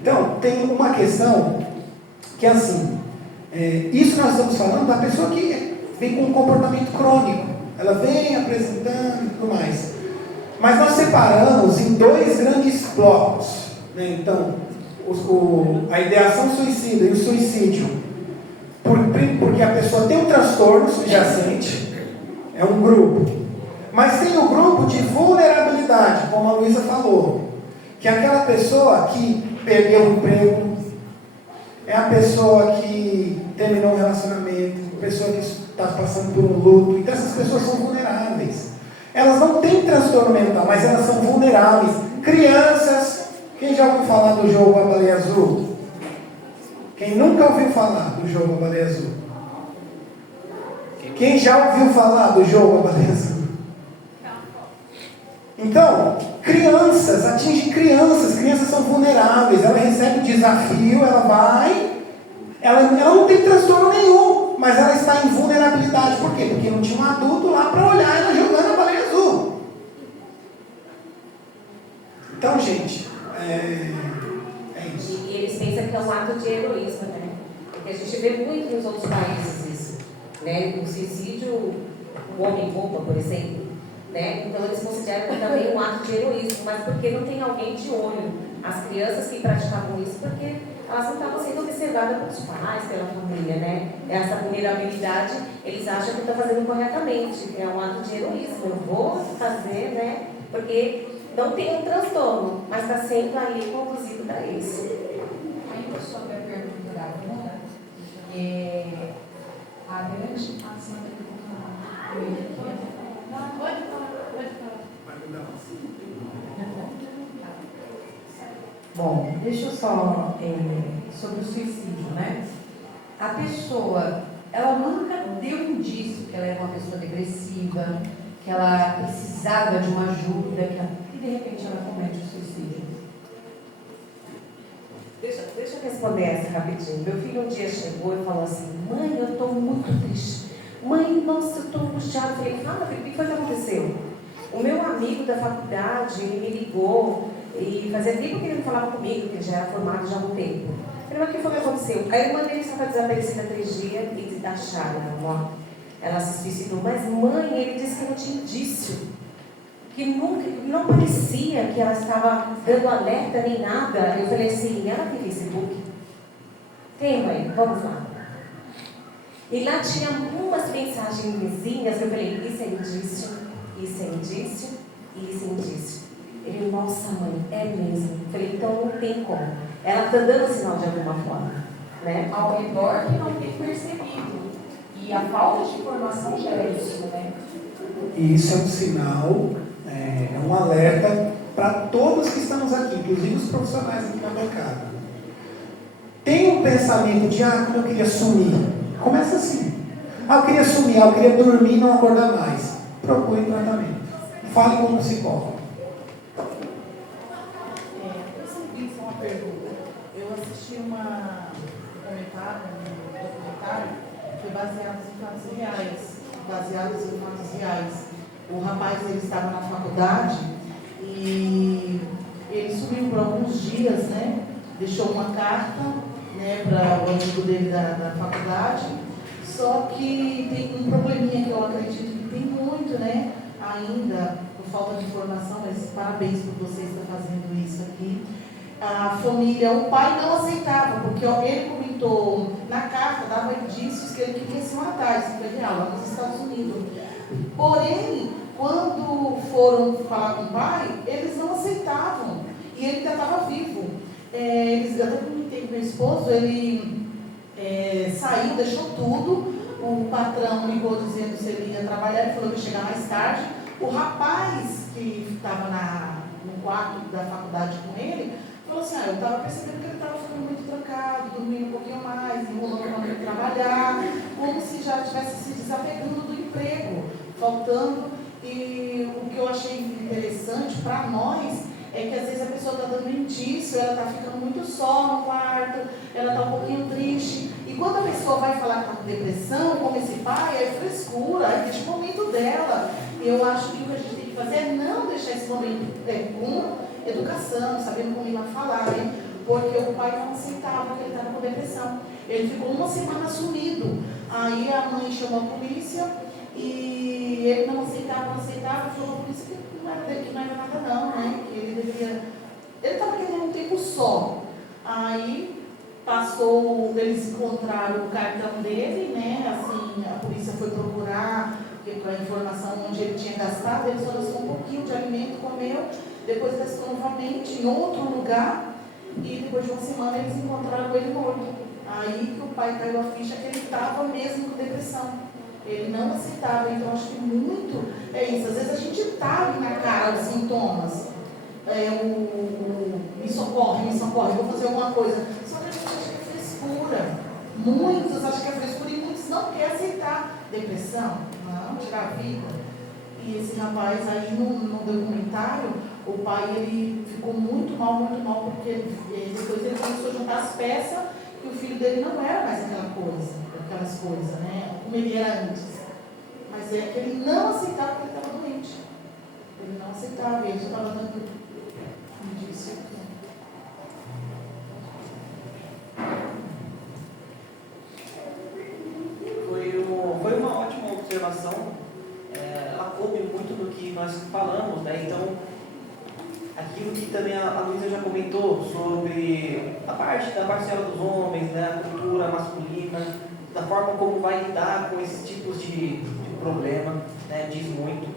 Então, tem uma questão que é assim, isso nós estamos falando da pessoa que vem com um comportamento crônico, ela vem apresentando e tudo mais, mas nós separamos em dois grandes blocos, né? Então, a ideação suicida e o suicídio, porque a pessoa tem um transtorno subjacente, é um grupo, mas tem o grupo de vulnerabilidade, como a Luísa falou, que é aquela pessoa que perdeu o emprego, é a pessoa que terminou um relacionamento, a pessoa que está passando por um luto. Então essas pessoas são vulneráveis. Elas não têm transtorno mental, mas elas são vulneráveis. Crianças, quem já ouviu falar do jogo A Baleia Azul? Quem nunca ouviu falar do jogo A Baleia Azul? Quem já ouviu falar do jogo A Baleia Azul? Então, crianças, atinge crianças são vulneráveis, ela recebe um desafio, ela não tem transtorno nenhum, mas ela está em vulnerabilidade. Por quê? Porque não tinha um adulto lá para olhar ela jogando a baleia azul. Então, gente, é isso. E eles pensam que é um ato de heroísmo, né? Porque a gente vê muito nos outros países isso, né? O suicídio, o homem-bomba, por exemplo. Né? Então eles consideram também um ato de heroísmo, mas porque não tem alguém de olho. As crianças que praticavam isso, porque elas não estavam sendo observadas pelos pais, pela família, né? Essa vulnerabilidade, eles acham que estão fazendo corretamente, é um ato de heroísmo. Eu vou fazer, né? Porque não tem um transtorno, mas está sendo ali conduzido para isso. Ainda sobre a pergunta da Bruna, a grande ação Pode falar. Bom, deixa eu só, sobre o suicídio, né? A pessoa, ela nunca deu indício que ela era uma pessoa depressiva, que ela precisava de uma ajuda, que de repente ela comete o suicídio. Deixa eu responder essa rapidinho. Meu filho um dia chegou e falou assim, mãe, eu estou muito triste. Mãe, nossa, eu estou angustiada. Eu falei, fala, filho, o que foi que aconteceu? O meu amigo da faculdade, ele me ligou e fazia tempo que ele não falava comigo, que ele já era formado já há um tempo. Eu falei, mas o que foi que aconteceu? Aí a irmã dele estava desaparecida há 3 dias e acharam ela, ela se suicidou. Mas mãe, ele disse que não tinha indício. que nunca, não parecia que ela estava dando alerta nem nada. Eu falei assim, ela tem Facebook? Tem, mãe? Vamos lá. E lá tinha algumas mensagenzinhas, eu falei, isso é indício, isso é indício, isso é indício. Ele, nossa mãe, é mesmo. Eu falei, então não tem como. Ela está dando sinal de alguma forma, né? Ao redor que não tem percebido. E a falta de informação gera isso, né? E isso é um sinal, é um alerta para todos que estamos aqui, inclusive os profissionais aqui na bancada. Tem um pensamento de, como eu queria sumir. Começa assim. Eu queria sumir, eu queria dormir e não acordar mais. Procure tratamento. Fale com um psicólogo. Eu recebi uma pergunta. Eu assisti um documentário que foi baseado em fatos reais. O rapaz, ele estava na faculdade e ele sumiu por alguns dias, né? Deixou uma carta, né, para o amigo dele da faculdade. Só que tem um probleminha que eu acredito que tem muito, né? Ainda, por falta de informação, mas parabéns por você estar fazendo isso aqui. A família, o pai não aceitava, porque ele comentou na carta, dava indícios que ele queria se matar, isso foi real, lá nos Estados Unidos. Porém, quando foram falar com o pai, eles não aceitavam, e ele ainda estava vivo. Eles, até comentei com meu esposo, ele saiu, deixou tudo, o patrão ligou dizendo se ele ia trabalhar, ele falou que ia chegar mais tarde. O rapaz que estava no quarto da faculdade com ele, falou assim, eu estava percebendo que ele estava ficando muito trancado, dormindo um pouquinho mais, enrolando para não trabalhar, como se já estivesse se desapegando do emprego, faltando. E o que eu achei interessante para nós é que às vezes a pessoa está dando indício, ela está ficando muito só no quarto, ela está um pouquinho triste. E quando a pessoa vai falar que está com depressão, como esse pai, é frescura, é este momento dela. E eu acho que o que a gente tem que fazer é não deixar esse momento com educação, sabendo como ele vai falar, né? Porque o pai não aceitava que ele estava com depressão. Ele ficou uma semana sumido. Aí a mãe chamou a polícia e ele não aceitava, falou a polícia que não era nada não, né? Que ele deveria... Ele estava querendo um tempo só. Aí passou, eles encontraram o cartão dele, né? Assim, a polícia foi procurar a informação onde ele tinha gastado, ele só gastou um pouquinho de alimento, comeu, depois gastou novamente em outro lugar, e depois de uma semana eles encontraram ele morto. Aí que o pai caiu a ficha que ele estava mesmo com depressão. Ele não aceitava, então acho que muito é isso. Às vezes a gente está ali na cara os sintomas. Me socorre, vou fazer alguma coisa. Só que a gente acha que é frescura. Muitos acham que é frescura e muitos não querem aceitar depressão, não, tirar a vida. E esse rapaz aí no documentário, o pai ele ficou muito mal, porque depois ele começou a juntar as peças que o filho dele não era mais aquelas coisas, né? Como ele era antes. Mas é que ele não aceitava que ele estava doente. Ele não aceitava, ele já estava dando indício. Foi uma ótima observação. Ela coube muito do que nós falamos, né? Então, aquilo que também a Luísa já comentou sobre a parte da parcela dos homens, né? A cultura masculina, da forma como vai lidar com esses tipos de problema, né? Diz muito.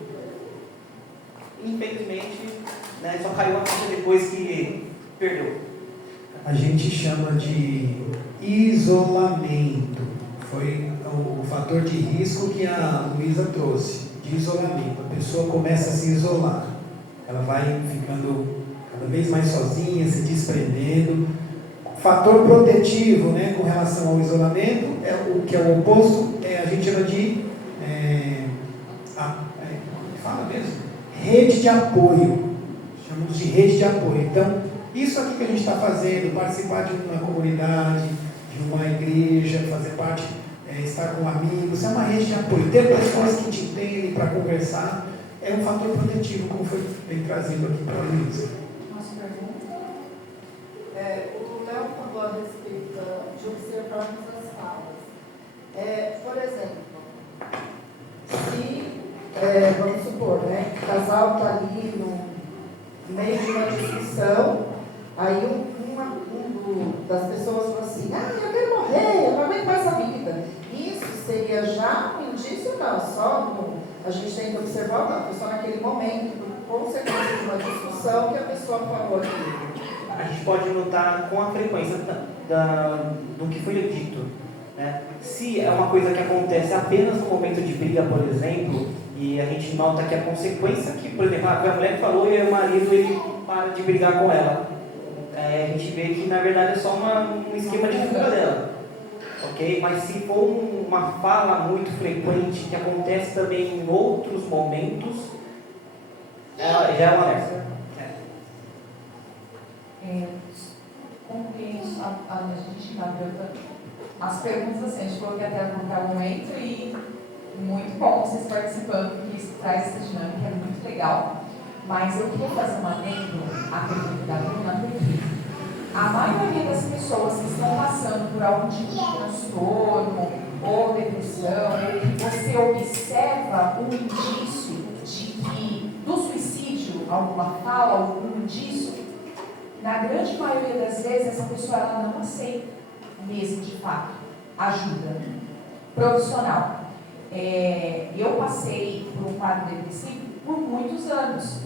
Infelizmente, né? Só caiu a ficha depois que perdeu. A gente chama de isolamento. Foi o fator de risco que a Luísa trouxe, de isolamento. A pessoa começa a se isolar. Ela vai ficando cada vez mais sozinha, se desprendendo. Fator protetivo, né, com relação ao isolamento, o que é o oposto, a gente chama de fala mesmo? Rede de apoio. Chamamos de rede de apoio. Então, isso aqui que a gente está fazendo, participar de uma comunidade, de uma igreja, fazer parte, estar com amigos, é uma rede de apoio. Ter pessoas que te entendem para conversar é um fator protetivo, como foi bem trazido aqui para a Luísa. Nossa pergunta? O Léo falou a respeito de observarmos as falas. Por exemplo, se, vamos supor, né, está casal está ali no meio de uma discussão, aí das pessoas falou assim, eu quero morrer, eu não aguento mais a vida. Isso seria já um indício? Não, a gente tem que observar, não, foi só naquele momento, consequência de uma discussão que a pessoa falou aqui. A gente pode notar com a frequência do que foi dito, né? Se é uma coisa que acontece apenas no momento de briga, por exemplo, e a gente nota que a consequência que, por exemplo, a mulher falou e o marido ele para de brigar com ela, a gente vê que na verdade é só um esquema de fuga dela, ok? Mas se for uma fala muito frequente que acontece também em outros momentos, já é um alerta. Concluindo a gente abriu as perguntas, assim, a gente falou que até qualquer momento e muito bom vocês participando, porque isso traz essa dinâmica, é muito legal. Mas eu queria fazer um adendo à pergunta da Bruna, porque a maioria das pessoas que estão passando por algum tipo de transtorno ou depressão, ou que você observa um indício de que do suicídio, alguma fala, algum indício, na grande maioria das vezes essa pessoa ela não aceita mesmo de fato ajuda profissional. Eu passei por um quadro depressivo por muitos anos.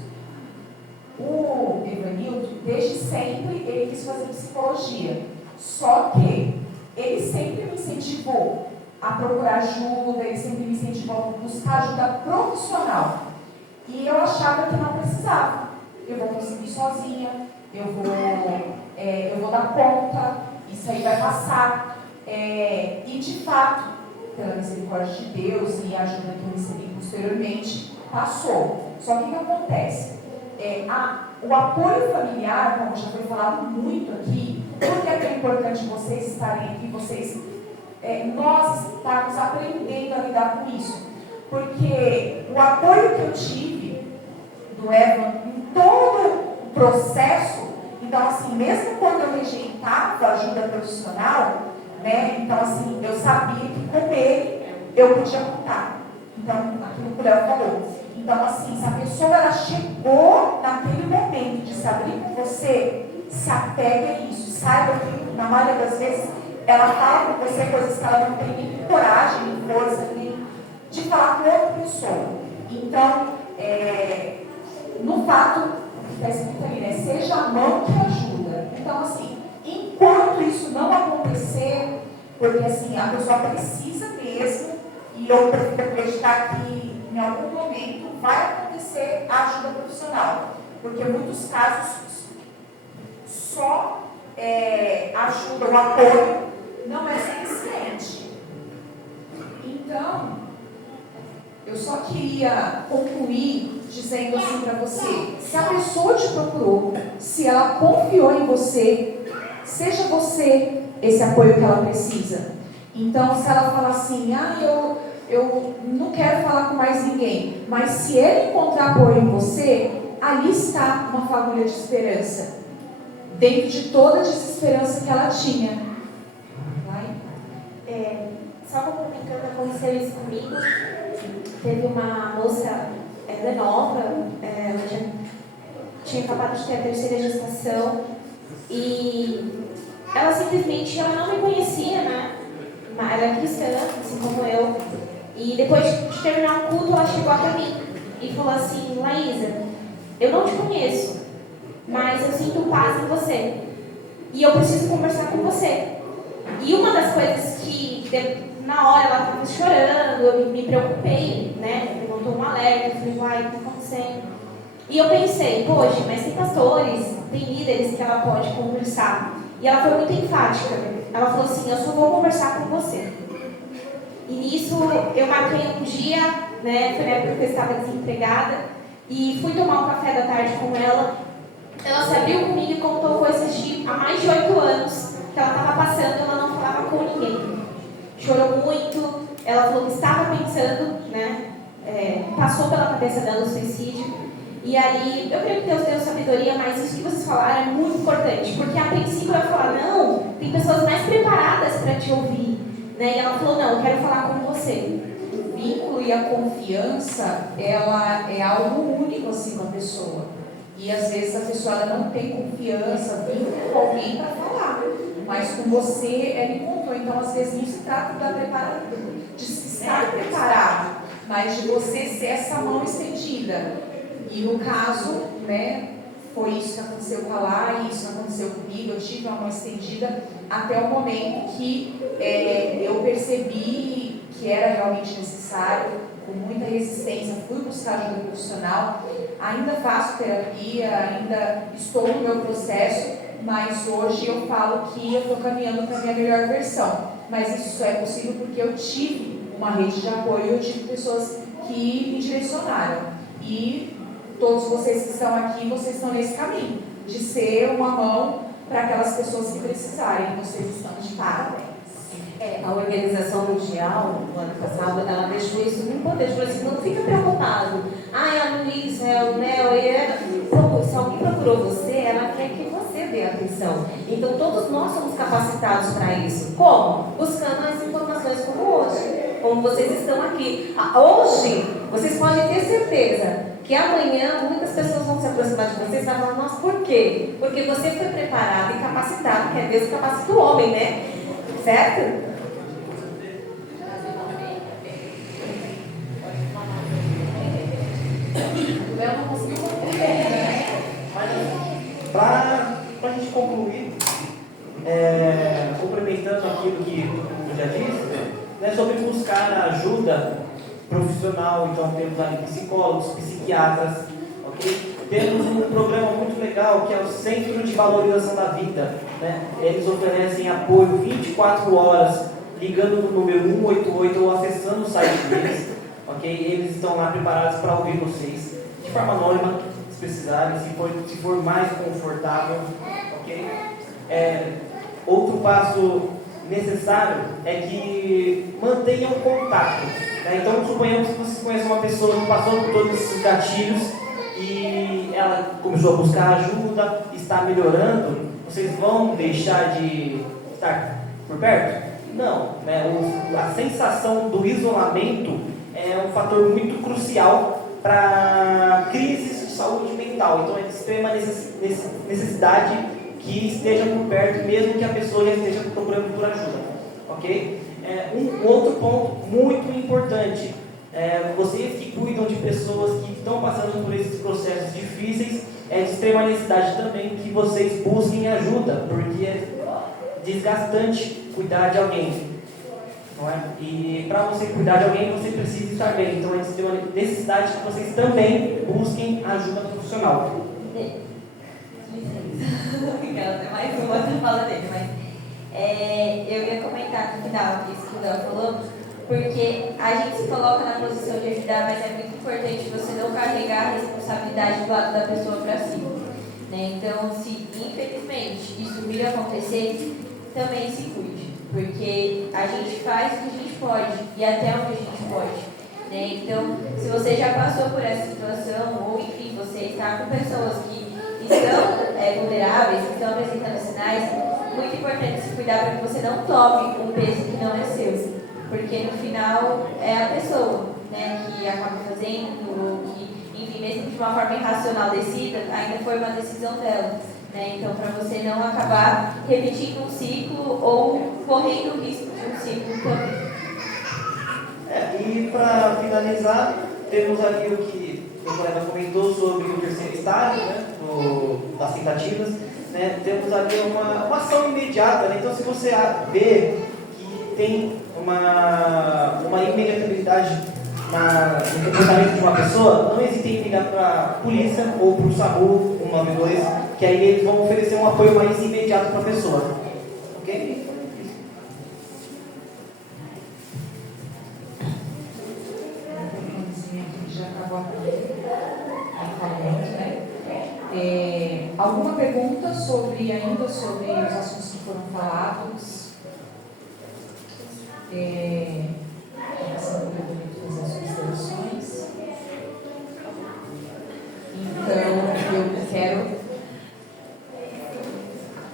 O Evanildo, desde sempre, ele quis fazer psicologia. Só que ele sempre me incentivou a procurar ajuda, ele sempre me incentivou a buscar ajuda profissional. E eu achava que não precisava. Eu vou conseguir sozinha, eu vou dar conta, isso aí vai passar. E de fato, pela misericórdia de Deus e a ajuda que eu recebi posteriormente, passou. Só que o que acontece? O apoio familiar, como já foi falado muito aqui, por que é tão importante vocês estarem aqui, nós estarmos aprendendo a lidar com isso? Porque o apoio que eu tive do Evan em todo o processo, então assim, mesmo quando eu rejeitava a ajuda profissional, né, então assim, eu sabia que com ele eu podia contar. Então, aquilo que o Léo falou. Então, assim, se a pessoa ela chegou naquele momento de se abrir com você, se apega a isso. Saiba que, na maioria das vezes, ela fala com você coisas que ela não tem nem coragem, nem força, nem de falar com outra pessoa. Então, no fato, o que está escrito ali, né? Seja a mão que ajuda. Então, assim, enquanto isso não acontecer, porque, assim, a pessoa precisa mesmo, e eu prefiro acreditar que em algum momento vai acontecer a ajuda profissional, porque em muitos casos só ajuda, o apoio não é suficiente. Então, eu só queria concluir dizendo assim para você, se a pessoa te procurou, se ela confiou em você, seja você esse apoio que ela precisa. Então, se ela falar assim, eu não quero falar com mais ninguém, mas se ele encontrar apoio em você, ali está uma fagulha de esperança, dentro de toda a desesperança que ela tinha. Vai? Só complementando, aconteceu isso comigo. Teve uma moça, ela é nova, ela já tinha acabado de ter a terceira gestação, e ela simplesmente não me conhecia, né? Ela é cristã, assim como eu. E depois de terminar o culto, ela chegou até mim e falou assim: Laísa, eu não te conheço, mas eu sinto paz em você. E eu preciso conversar com você. E uma das coisas que, na hora, ela estava chorando, eu me preocupei, né? Levantou um alerta, falei: uai, o que está acontecendo? E eu pensei: poxa, mas tem pastores, tem líderes que ela pode conversar. E ela foi muito enfática. Ela falou assim: eu só vou conversar com você. E nisso eu marquei um dia, né, foi na época que eu estava desempregada, e fui tomar um café da tarde com ela. Ela se abriu comigo e contou coisas de há mais de 8 anos que ela estava passando e ela não falava com ninguém. Chorou muito, ela falou que estava pensando, né, passou pela cabeça dela o suicídio. E aí, eu creio que Deus deu sabedoria, mas isso que vocês falaram é muito importante, porque a princípio ela falou: não, tem pessoas mais preparadas para te ouvir, né? E ela falou: não, eu quero falar com você. vínculo e a confiança, ela é algo único assim com a pessoa. E às vezes a pessoa ela não tem confiança, vínculo com alguém para falar. Mas com você, ele contou. Então, às vezes, não se trata de estar preparado, mas de você ser essa mão estendida. E no caso, né, foi isso que aconteceu com a Lai, isso que aconteceu comigo. Eu tive uma mão estendida até o momento que eu percebi que era realmente necessário, com muita resistência, fui buscar ajuda profissional. Ainda faço terapia, ainda estou no meu processo, mas hoje eu falo que eu estou caminhando para a minha melhor versão. Mas isso só é possível porque eu tive uma rede de apoio, eu tive pessoas que me direcionaram. E todos vocês que estão aqui, vocês estão nesse caminho, de ser uma mão para aquelas pessoas que precisarem. Vocês estão de parabéns. A Organização Mundial, no ano passado, ela deixou isso muito importante. Falou assim, não fica preocupado. A Luísa, o Nel, se alguém procurou você, ela quer que você dê atenção. Então, todos nós somos capacitados para isso. Como? Buscando as informações como hoje. Como vocês estão aqui. Hoje, vocês podem ter certeza que amanhã muitas pessoas vão se aproximar de vocês e vão falar, nossa, por quê? Porque você foi preparado e capacitado, que é Deus que capacita o homem, né? Certo? Para a gente concluir, complementando aquilo que eu já disse, né, sobre buscar ajuda profissional, então temos ali psicólogos, psiquiatras, ok? Temos um programa muito legal que é o Centro de Valorização da Vida, né? Eles oferecem apoio 24 horas, ligando no número 188 ou acessando o site deles, ok? Eles estão lá preparados para ouvir vocês, de forma anônima, se precisarem, se for mais confortável, ok? Outro passo necessário é que mantenham contato, né? Então, suponhamos que vocês conhecem uma pessoa que passou por todos esses gatilhos e ela começou a buscar ajuda, está melhorando, vocês vão deixar de estar por perto? Não, né? A sensação do isolamento é um fator muito crucial para crises de saúde mental. Então é de extrema necessidade que esteja por perto, mesmo que a pessoa já esteja procurando por ajuda, ok? Um outro ponto muito importante, vocês que cuidam de pessoas que estão passando por esses processos difíceis, é de extrema necessidade também que vocês busquem ajuda, porque é desgastante cuidar de alguém, não é? E para você cuidar de alguém, você precisa estar bem. Então é de extrema necessidade que vocês também busquem ajuda profissional. Tem mais uma outra fala dele, mas eu ia comentar no final isso que o Léo falou, porque a gente se coloca na posição de ajudar, mas é muito importante você não carregar a responsabilidade do lado da pessoa para si, né? Então, se infelizmente isso vir a acontecer, também se cuide, porque a gente faz o que a gente pode e até onde a gente pode, né? Então, se você já passou por essa situação, ou enfim, você está com pessoas que estão vulneráveis, que estão apresentando sinais, muito importante se cuidar para que você não tome um peso que não é seu, porque no final é a pessoa, né, que acaba fazendo, ou que, enfim, mesmo de uma forma irracional decida, ainda foi uma decisão dela, né? Então, para você não acabar repetindo um ciclo ou correndo o risco de um ciclo também. E para finalizar, temos ali o que o colega comentou sobre o terceiro estágio, né, das tentativas, né? Temos ali uma ação imediata, né? Então, se você vê que tem uma imediatabilidade no comportamento de uma pessoa, não hesite em ligar para a polícia ou para o SAMU 192, que aí eles vão oferecer um apoio mais imediato para a pessoa. Ok? Já acabou falando, né? Alguma pergunta ainda sobre os assuntos que foram falados? Passando por as considerações. Então, eu quero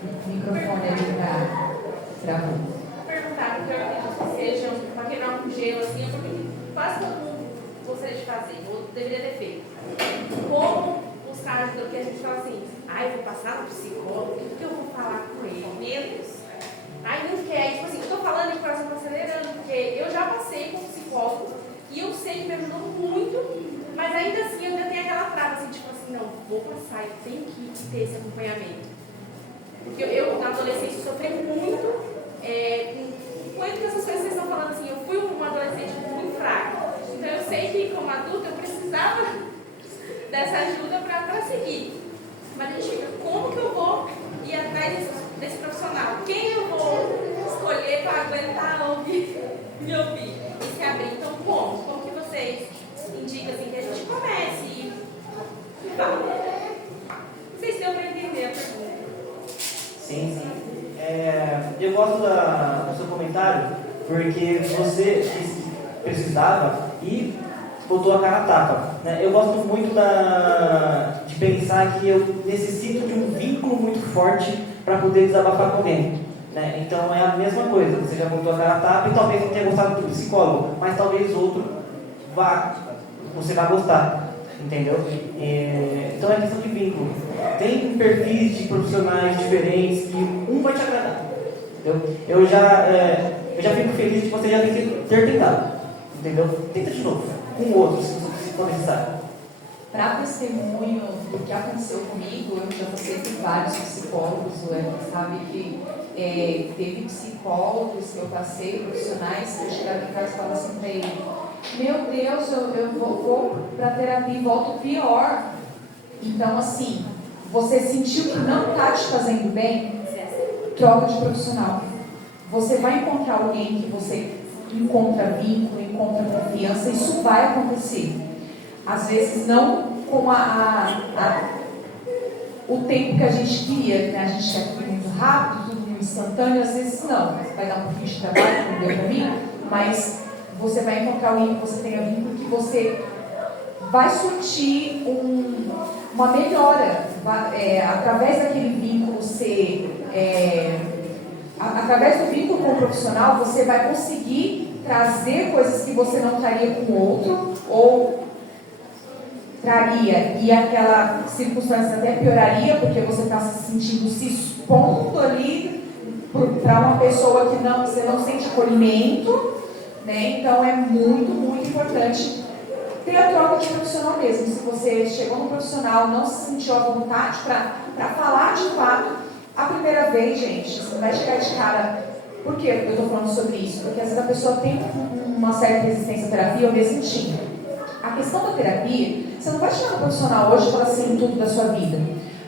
o microfone ali para a Ru. Vou perguntar, porque eu acredito que seja para quebrar um gelo assim, porque quase quase todo mundo gostaria de fazer, ou deveria ter feito. Como buscar ajuda, porque a gente fala assim, ai, vou passar no psicólogo, o que eu vou falar com ele? Meu Deus. Ai, não quer, tipo assim, eu tô falando e o coração tá acelerando, porque eu já passei com um psicólogo e eu sei que me ajudou muito, mas ainda assim eu ainda tenho aquela trava, assim, tipo assim, não, vou passar e tenho que ter esse acompanhamento. Porque eu na adolescência, sofri muito com essas coisas que vocês estão falando, assim, eu fui uma adolescente muito fraca. Então eu sei que como adulta eu precisava dessa ajuda para seguir. Mas a gente fica, como que eu vou ir atrás desse profissional? Quem eu vou escolher para aguentar me ouvir e se abrir? Então como? Como que vocês indicam assim, que a gente comece e fala? Não sei se deu para entender a pergunta. Sim. Eu gosto do seu comentário porque você precisava e botou a cara a tapa. Né? Eu gosto muito de pensar que eu necessito de um vínculo muito forte para poder desabafar com alguém. Né? Então é a mesma coisa, você já botou a cara a tapa e talvez não tenha gostado do psicólogo, mas talvez outro você vai gostar. Entendeu? Então é questão de vínculo. Tem perfis de profissionais diferentes que um vai te agradar. Entendeu? Eu já fico feliz de você já ter tentado. Entendeu? Tenta de novo, com outros, se for necessário. Para testemunho do que aconteceu comigo, eu já passei por vários psicólogos, sabe que teve psicólogos que eu passei, profissionais, que eu chegava em casa e falava assim para ele, meu Deus, eu vou para terapia e volto pior. Então, assim, você sentiu que não está te fazendo bem, troca de profissional. Você vai encontrar alguém que você encontra vínculo, encontra confiança, isso vai acontecer. Às vezes não com o tempo que a gente queria, né? A gente quer tudo muito rápido, tudo muito instantâneo, às vezes não. Vai dar um pouquinho de trabalho, como deu para mim, mas você vai encontrar alguém que você tenha vínculo, que você vai surtir uma melhora, através daquele vínculo através do vínculo com o profissional, você vai conseguir trazer coisas que você não traria com o outro, ou traria, e aquela circunstância até pioraria, porque você está se sentindo se expondo ali para uma pessoa que você não sente acolhimento, né? Então é muito, muito importante ter a troca de profissional mesmo. Se você chegou no profissional, não se sentiu à vontade para falar de fato, a primeira vez, gente, você não vai chegar de cara. Por que eu estou falando sobre isso? Porque às vezes a pessoa tem uma certa resistência à terapia, eu mesmo tinha. A questão da terapia, você não vai chegar no profissional hoje e falar assim tudo da sua vida.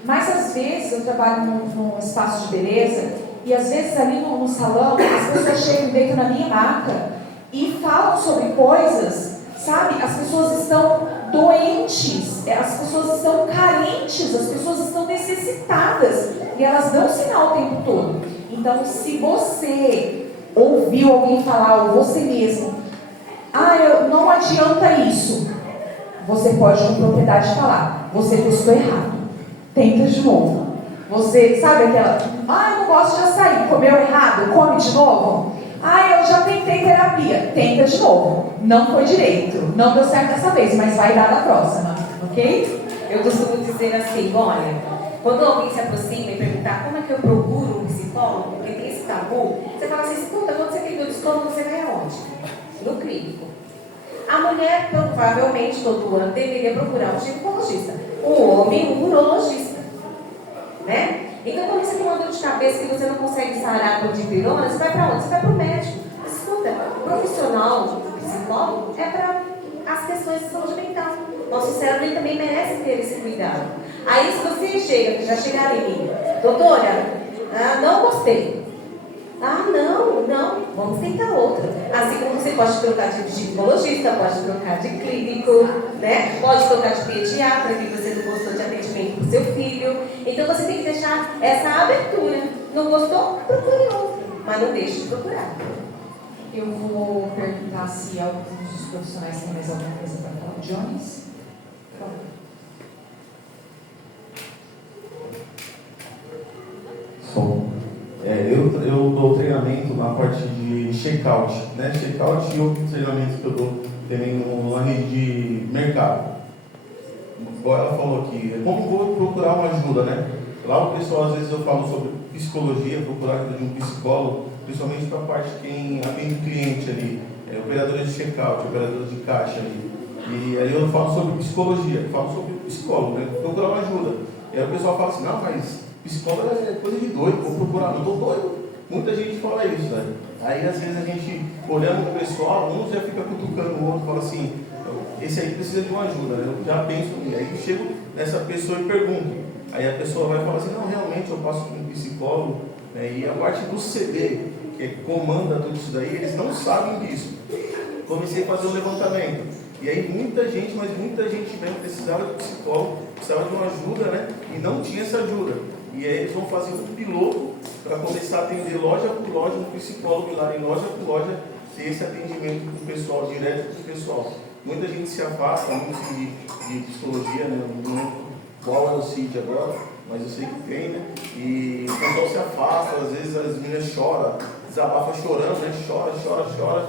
Mas às vezes eu trabalho num espaço de beleza e às vezes ali no salão as pessoas chegam e deitam na minha maca e falam sobre coisas, sabe? As pessoas estão doentes, as pessoas estão carentes, as pessoas estão necessitadas e elas dão sinal o tempo todo. Então, se você ouviu alguém falar, ou você mesmo, não adianta isso, você pode com propriedade falar, você testou errado, tenta de novo. Você, sabe aquela, eu não gosto de açaí, comeu errado, come de novo. Eu já tentei terapia, tenta de novo. Não foi direito, não deu certo dessa vez, mas vai dar na próxima, ok? Eu costumo dizer assim, olha, quando alguém se aproxima e perguntar como é que eu procuro um psicólogo, porque tem esse tabu, você fala assim, escuta, quando você tem dor de estômago, você vai aonde? No clínico. A mulher, provavelmente, todo ano, deveria procurar um ginecologista. O homem, um urologista. Né? Então, quando você tem uma dor de cabeça que você não consegue sarar com dipirona, você vai para onde? Você vai para o médico. Escuta, o profissional, o psicólogo, é para as questões de saúde mental. Nosso cérebro também merece ter esse cuidado. Aí, se você já chegar em mim, doutora, não gostei. Não, vamos tentar outra. Assim como você pode trocar de ginecologista, pode trocar de clínico, né? Pode trocar de pediatra, que você não gostou de atendimento para o seu filho. Então você tem que deixar essa abertura. Não gostou? Procure outro, mas não deixe de procurar. Eu vou perguntar se alguns dos profissionais têm mais alguma coisa para falar. Jones? Por favor. Eu dou treinamento na parte de check-out, né? Check-out e outro treinamento que eu dou também numa rede de mercado. Igual ela falou aqui, é como vou procurar uma ajuda, né? Lá o pessoal, às vezes eu falo sobre psicologia, procurar ajuda de um psicólogo, principalmente para a parte de quem atende o cliente ali, operadores de check-out, operadores de caixa ali. E aí eu falo sobre psicologia, eu falo sobre psicólogo, né? Procurar uma ajuda. E aí o pessoal fala assim, não, mas psicólogo é coisa de doido, vou procurar, não estou doido. Muita gente fala isso, né? Aí às vezes a gente, olhando o pessoal, um já fica cutucando o outro, fala assim, esse aí precisa de uma ajuda, né? Eu já penso, e aí eu chego nessa pessoa e pergunto. Aí a pessoa vai falar assim, não, realmente eu passo com um psicólogo, né? E a parte do CD, que comanda tudo isso daí, eles não sabem disso. Comecei a fazer um levantamento. E aí muita gente mesmo precisava de psicólogo, precisava de uma ajuda, né? E não tinha essa ajuda. E aí eles vão fazer um piloto para começar a atender loja por loja, um psicólogo ir lá em loja por loja, ter esse atendimento com o pessoal, direto com o pessoal. Muita gente se afasta muito de psicologia, né? Não lembro qual é o CID agora, mas eu sei que tem, né? E o pessoal se afasta, às vezes as meninas choram, desabafa chorando, né? Chora,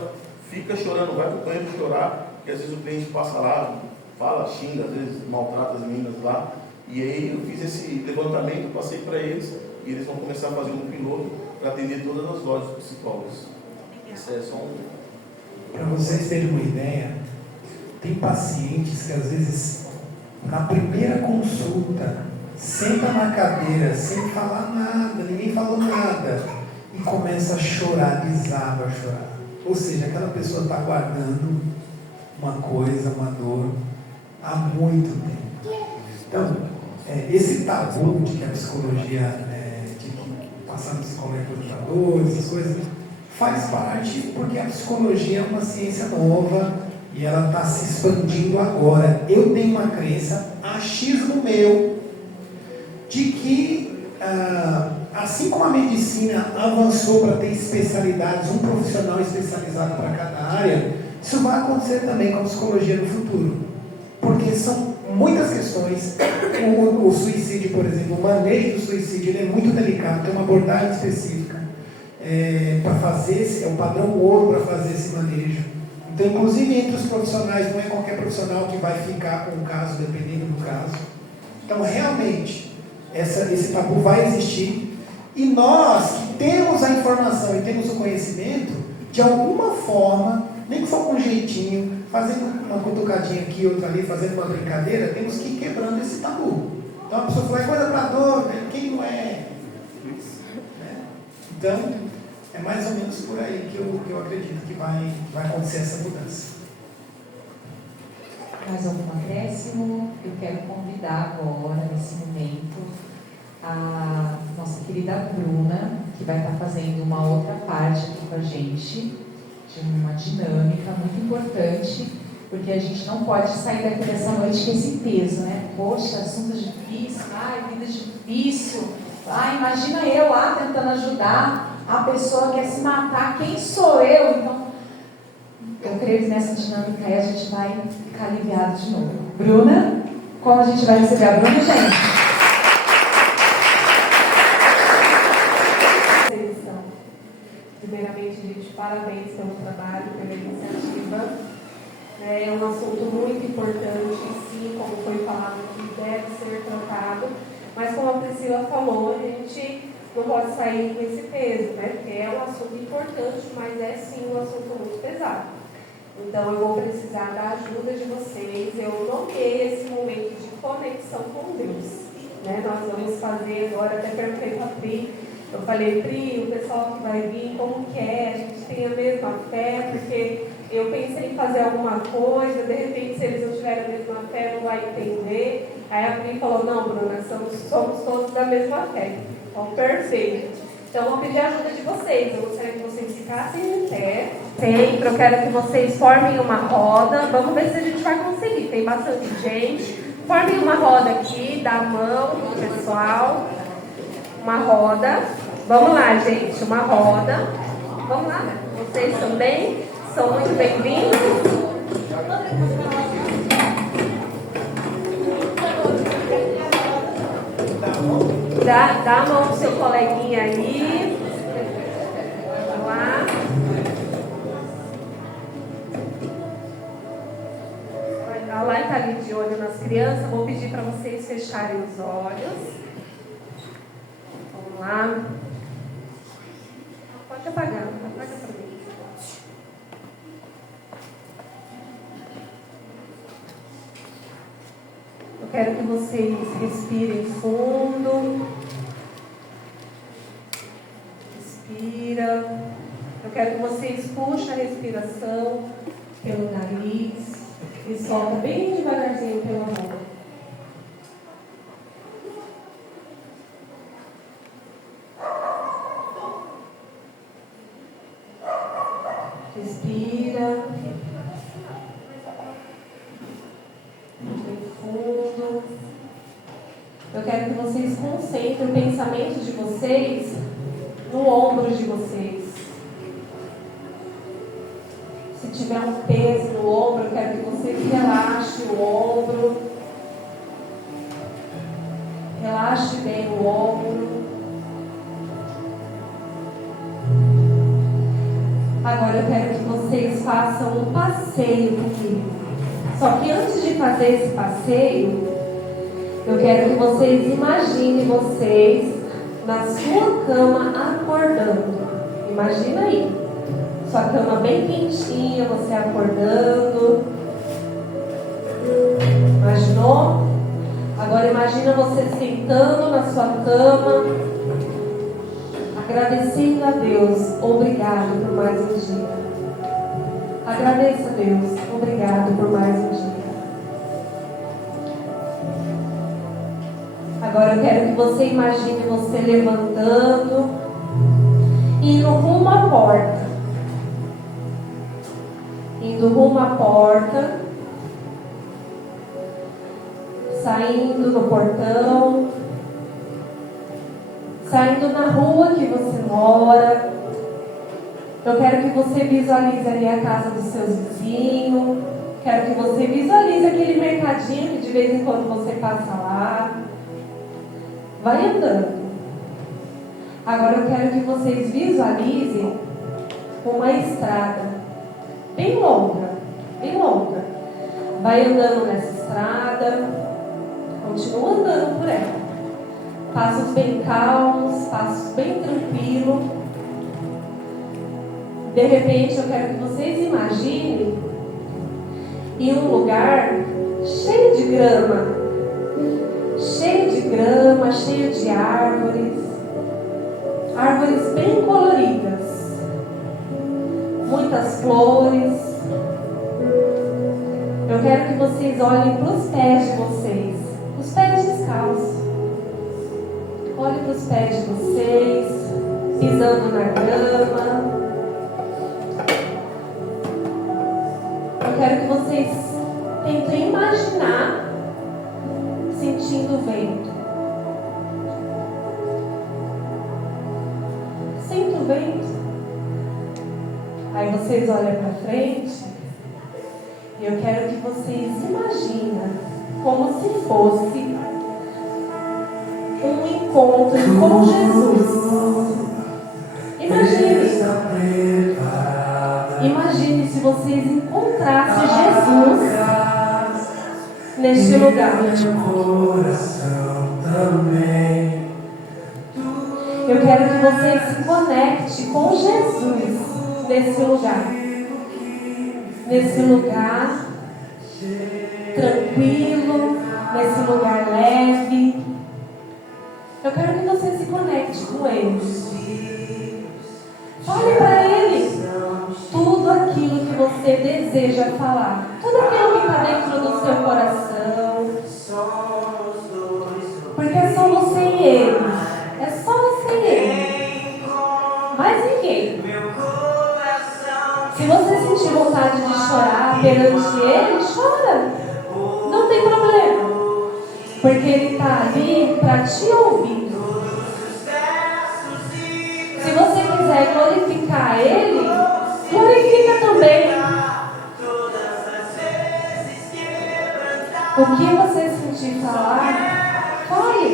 fica chorando, vai pro banheiro chorar, porque às vezes o cliente passa lá, fala, xinga, às vezes maltrata as meninas lá. E aí eu fiz esse levantamento, passei para eles, e eles vão começar a fazer um piloto para atender todas as lojas de psicólogos. Isso é só um... Para vocês terem uma ideia, tem pacientes que às vezes, na primeira consulta, senta na cadeira sem falar nada, ninguém falou nada, e começa a chorar, desaba a chorar. Ou seja, aquela pessoa está guardando uma coisa, uma dor, há muito tempo. Então, esse tabu de que a psicologia, de que passar no psicólogo é torturador, essas coisas, faz parte porque a psicologia é uma ciência nova e ela está se expandindo agora. Eu tenho uma crença, achismo meu, de que assim como a medicina avançou para ter especialidades, um profissional especializado para cada área, isso vai acontecer também com a psicologia no futuro. Porque são muitas questões. O suicídio, por exemplo, o manejo do suicídio, ele é muito delicado, tem uma abordagem específica para fazer, é o padrão ouro para fazer esse manejo. Então, inclusive entre os profissionais, não é qualquer profissional que vai ficar com o caso, dependendo do caso. Então, realmente, esse tabu vai existir, e nós que temos a informação e temos o conhecimento, de alguma forma, nem que for com um jeitinho, fazendo uma cutucadinha aqui, outra ali, fazendo uma brincadeira, temos que ir quebrando esse tabu. Então a pessoa fala, é coisa para dor, né? Quem não é? Né? Então, é mais ou menos por aí que eu acredito que vai acontecer essa mudança. Mais algum acréscimo? Eu quero convidar agora, nesse momento, a nossa querida Bruna, que vai estar fazendo uma outra parte aqui com a gente, de uma dinâmica muito importante, porque a gente não pode sair daqui dessa noite com esse peso, né? Poxa, assunto difícil, vida difícil, imagina eu lá tentando ajudar a pessoa que quer se matar, quem sou eu? Então, eu creio que nessa dinâmica aí a gente vai ficar aliviado de novo. Bruna, como a gente vai receber a Bruna, gente? Primeiramente, gente, parabéns pelo trabalho, pela iniciativa. É um assunto muito importante, sim, como foi falado aqui, deve ser tratado. Mas como a Priscila falou, a gente não pode sair com esse peso, né? Porque é um assunto importante, mas é sim um assunto muito pesado. Então eu vou precisar da ajuda de vocês. Eu nomeei esse momento de conexão com Deus, né? Nós vamos fazer agora, até perguntei para a Pri. Eu falei, Pri, o pessoal que vai vir, como que é? A gente tem a mesma fé, porque eu pensei em fazer alguma coisa, de repente, se eles não tiverem a mesma fé, não vai entender. Aí a Pri falou, não, Bruna, somos todos da mesma fé. Então, perfeito. Então, eu vou pedir a ajuda de vocês. Eu gostaria que vocês ficassem em pé. Sempre, eu quero que vocês formem uma roda. Vamos ver se a gente vai conseguir. Tem bastante gente. Formem uma roda aqui, dá a mão pro pessoal. Uma roda. Vamos lá, gente. Uma roda. Vamos lá. Vocês também são muito bem-vindos. Dá a mão pro seu coleguinha aí. Vamos lá. crianças, vou pedir para vocês fecharem os olhos. Vamos lá. Pode apagar para mim. Eu quero que vocês respirem fundo. Respira. Eu quero que vocês puxem a respiração pelo nariz e solta bem devagarzinho pela boca. Respira. Bem fundo. Eu quero que vocês concentrem o pensamento de vocês no ombro de vocês. Se tiver um peso no ombro, eu quero que vocês relaxem o ombro. Relaxe bem o ombro. Agora eu quero que vocês façam um passeio comigo. Só que antes de fazer esse passeio, eu quero que vocês imaginem vocês na sua cama acordando. Imagina aí. Sua cama bem quentinha, você acordando. Imaginou? Agora imagina você sentando na sua cama, agradecendo a Deus. Obrigado por mais um dia. Agradeça a Deus. Obrigado por mais um dia. Agora eu quero que você imagine você levantando e indo rumo à porta. Indo rumo à porta. Saindo no portão. Saindo na rua que você mora. Eu quero que você visualize ali a casa dos seus vizinhos. Quero que você visualize aquele mercadinho que de vez em quando você passa lá. Vai andando. Agora eu quero que vocês visualizem uma estrada bem longa, bem longa. Vai andando nessa estrada, continua andando por ela. Passos bem calmos, passos bem tranquilos. De repente eu quero que vocês imaginem em um lugar cheio de grama. Cheio de grama, cheio de árvores. Árvores bem coloridas. Muitas flores. Eu quero que vocês olhem para os pés de vocês. Os pés descalços. Olhem para os pés de vocês. Pisando na grama. Eu quero que vocês tentem imaginar sentindo o vento. Sinta o vento. Aí vocês olham para frente e eu quero que vocês imaginem como se fosse um encontro com Jesus. Imagine. Imagine se vocês encontrassem Jesus neste lugar. Eu quero que vocês se conectem com Jesus nesse lugar. Nesse lugar tranquilo, nesse lugar leve. Eu quero que você se conecte com Ele. Fale para Ele tudo aquilo que você deseja falar. Tudo aquilo que está dentro do seu coração. Porque é só você e Ele. É só você e Ele. Mais ninguém. Se você sentir vontade de chorar perante Ele, chora. Não tem problema. Porque Ele está ali para te ouvir. Se você quiser glorificar Ele, glorifica também. O que você sentir falar, fale.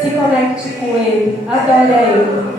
Se conecte com Ele, adore a Ele.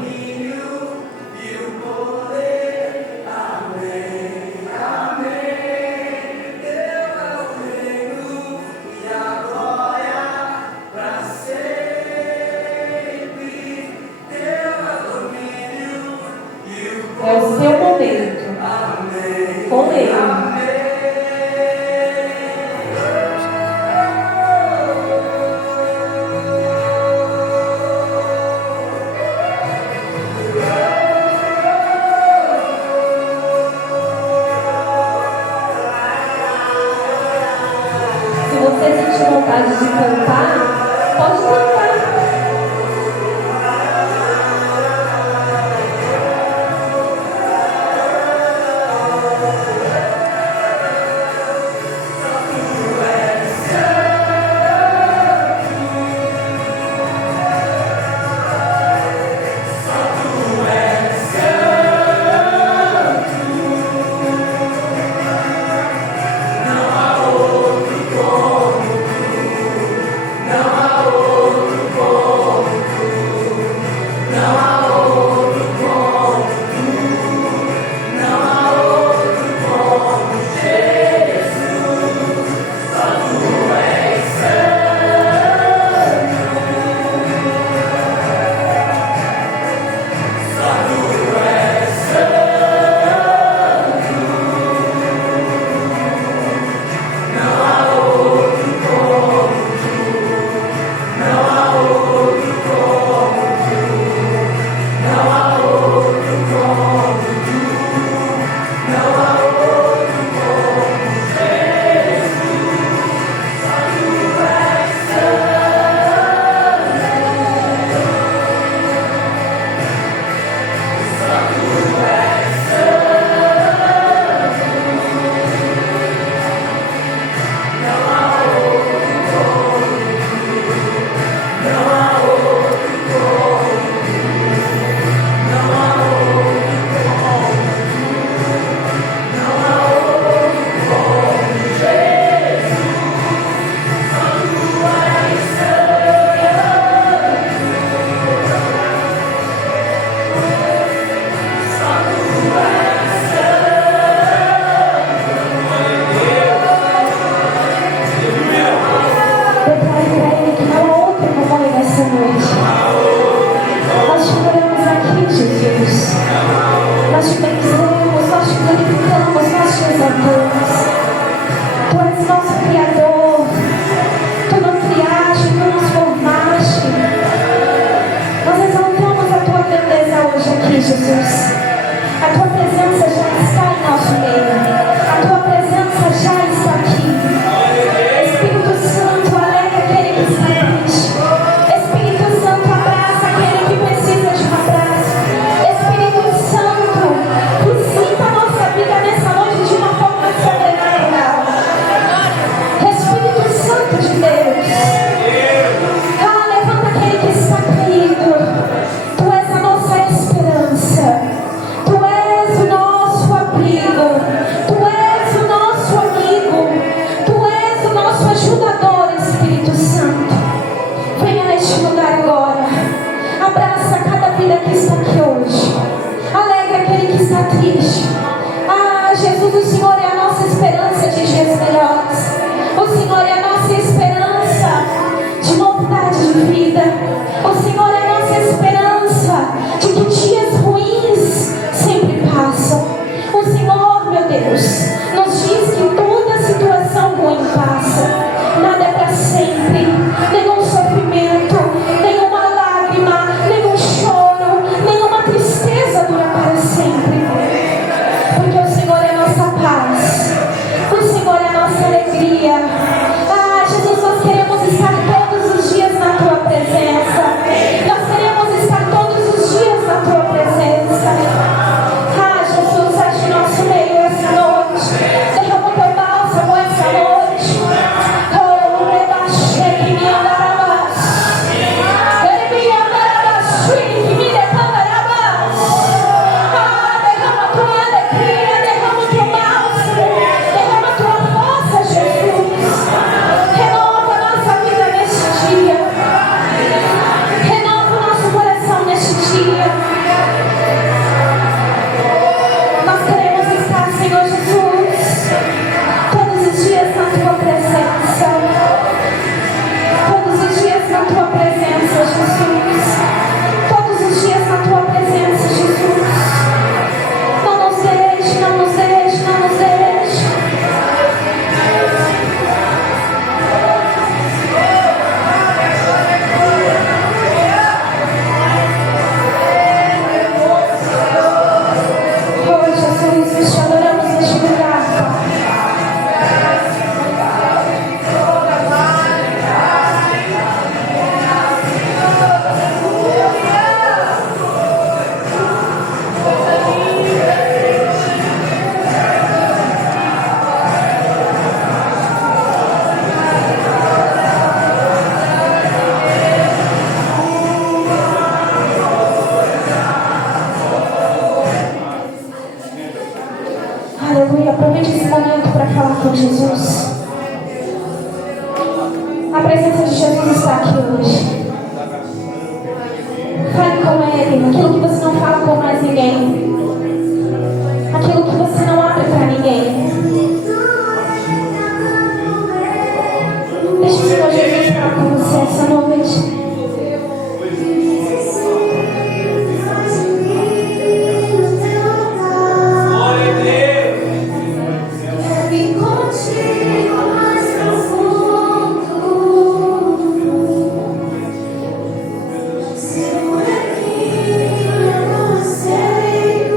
O Senhor é a nossa esperança de que dias ruins sempre passam. O Senhor, meu Deus, nos diz que toda situação ruim passa. Nada é para sempre, nenhum sofrimento, nenhuma lágrima, nenhum choro, nenhuma tristeza dura para sempre. Porque o Senhor é a nossa paz, o Senhor é a nossa alegria. Ah, Jesus, nós queremos estar todos os dias na Tua presença. Nós queremos estar todos os dias na Tua presença. Ah, Jesus, age em nosso meio essa noite. Derrama o Teu bálsamo essa noite. Aleluia, aproveite esse momento para falar com Jesus. A presença de Jesus está aqui hoje. Fale com Ele, aquilo que você não fala com mais ninguém, aquilo que você não abre para ninguém. Deixa o Senhor Jesus falar com você essa noite. Segura aqui, eu não sei.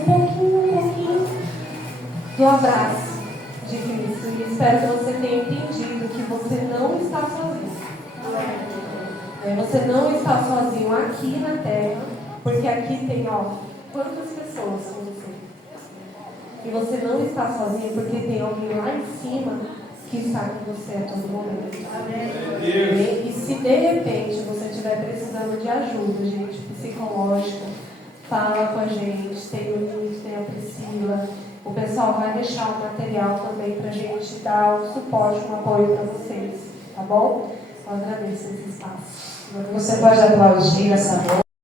um pouquinho do abraço de Cristo. E espero que você tenha entendido que você não está sozinho. Você não está sozinho aqui na terra, porque aqui tem, quantas pessoas com você. E você não está sozinho porque tem alguém lá em cima que está com você a todo momento. E se de repente você estiver precisando de ajuda, gente, psicológica, fala com a gente, tem o Nito, tem a Priscila. O pessoal vai deixar o material também para a gente dar um suporte, um apoio para vocês, tá bom? Eu agradeço esse espaço. Você pode aplaudir essa moça.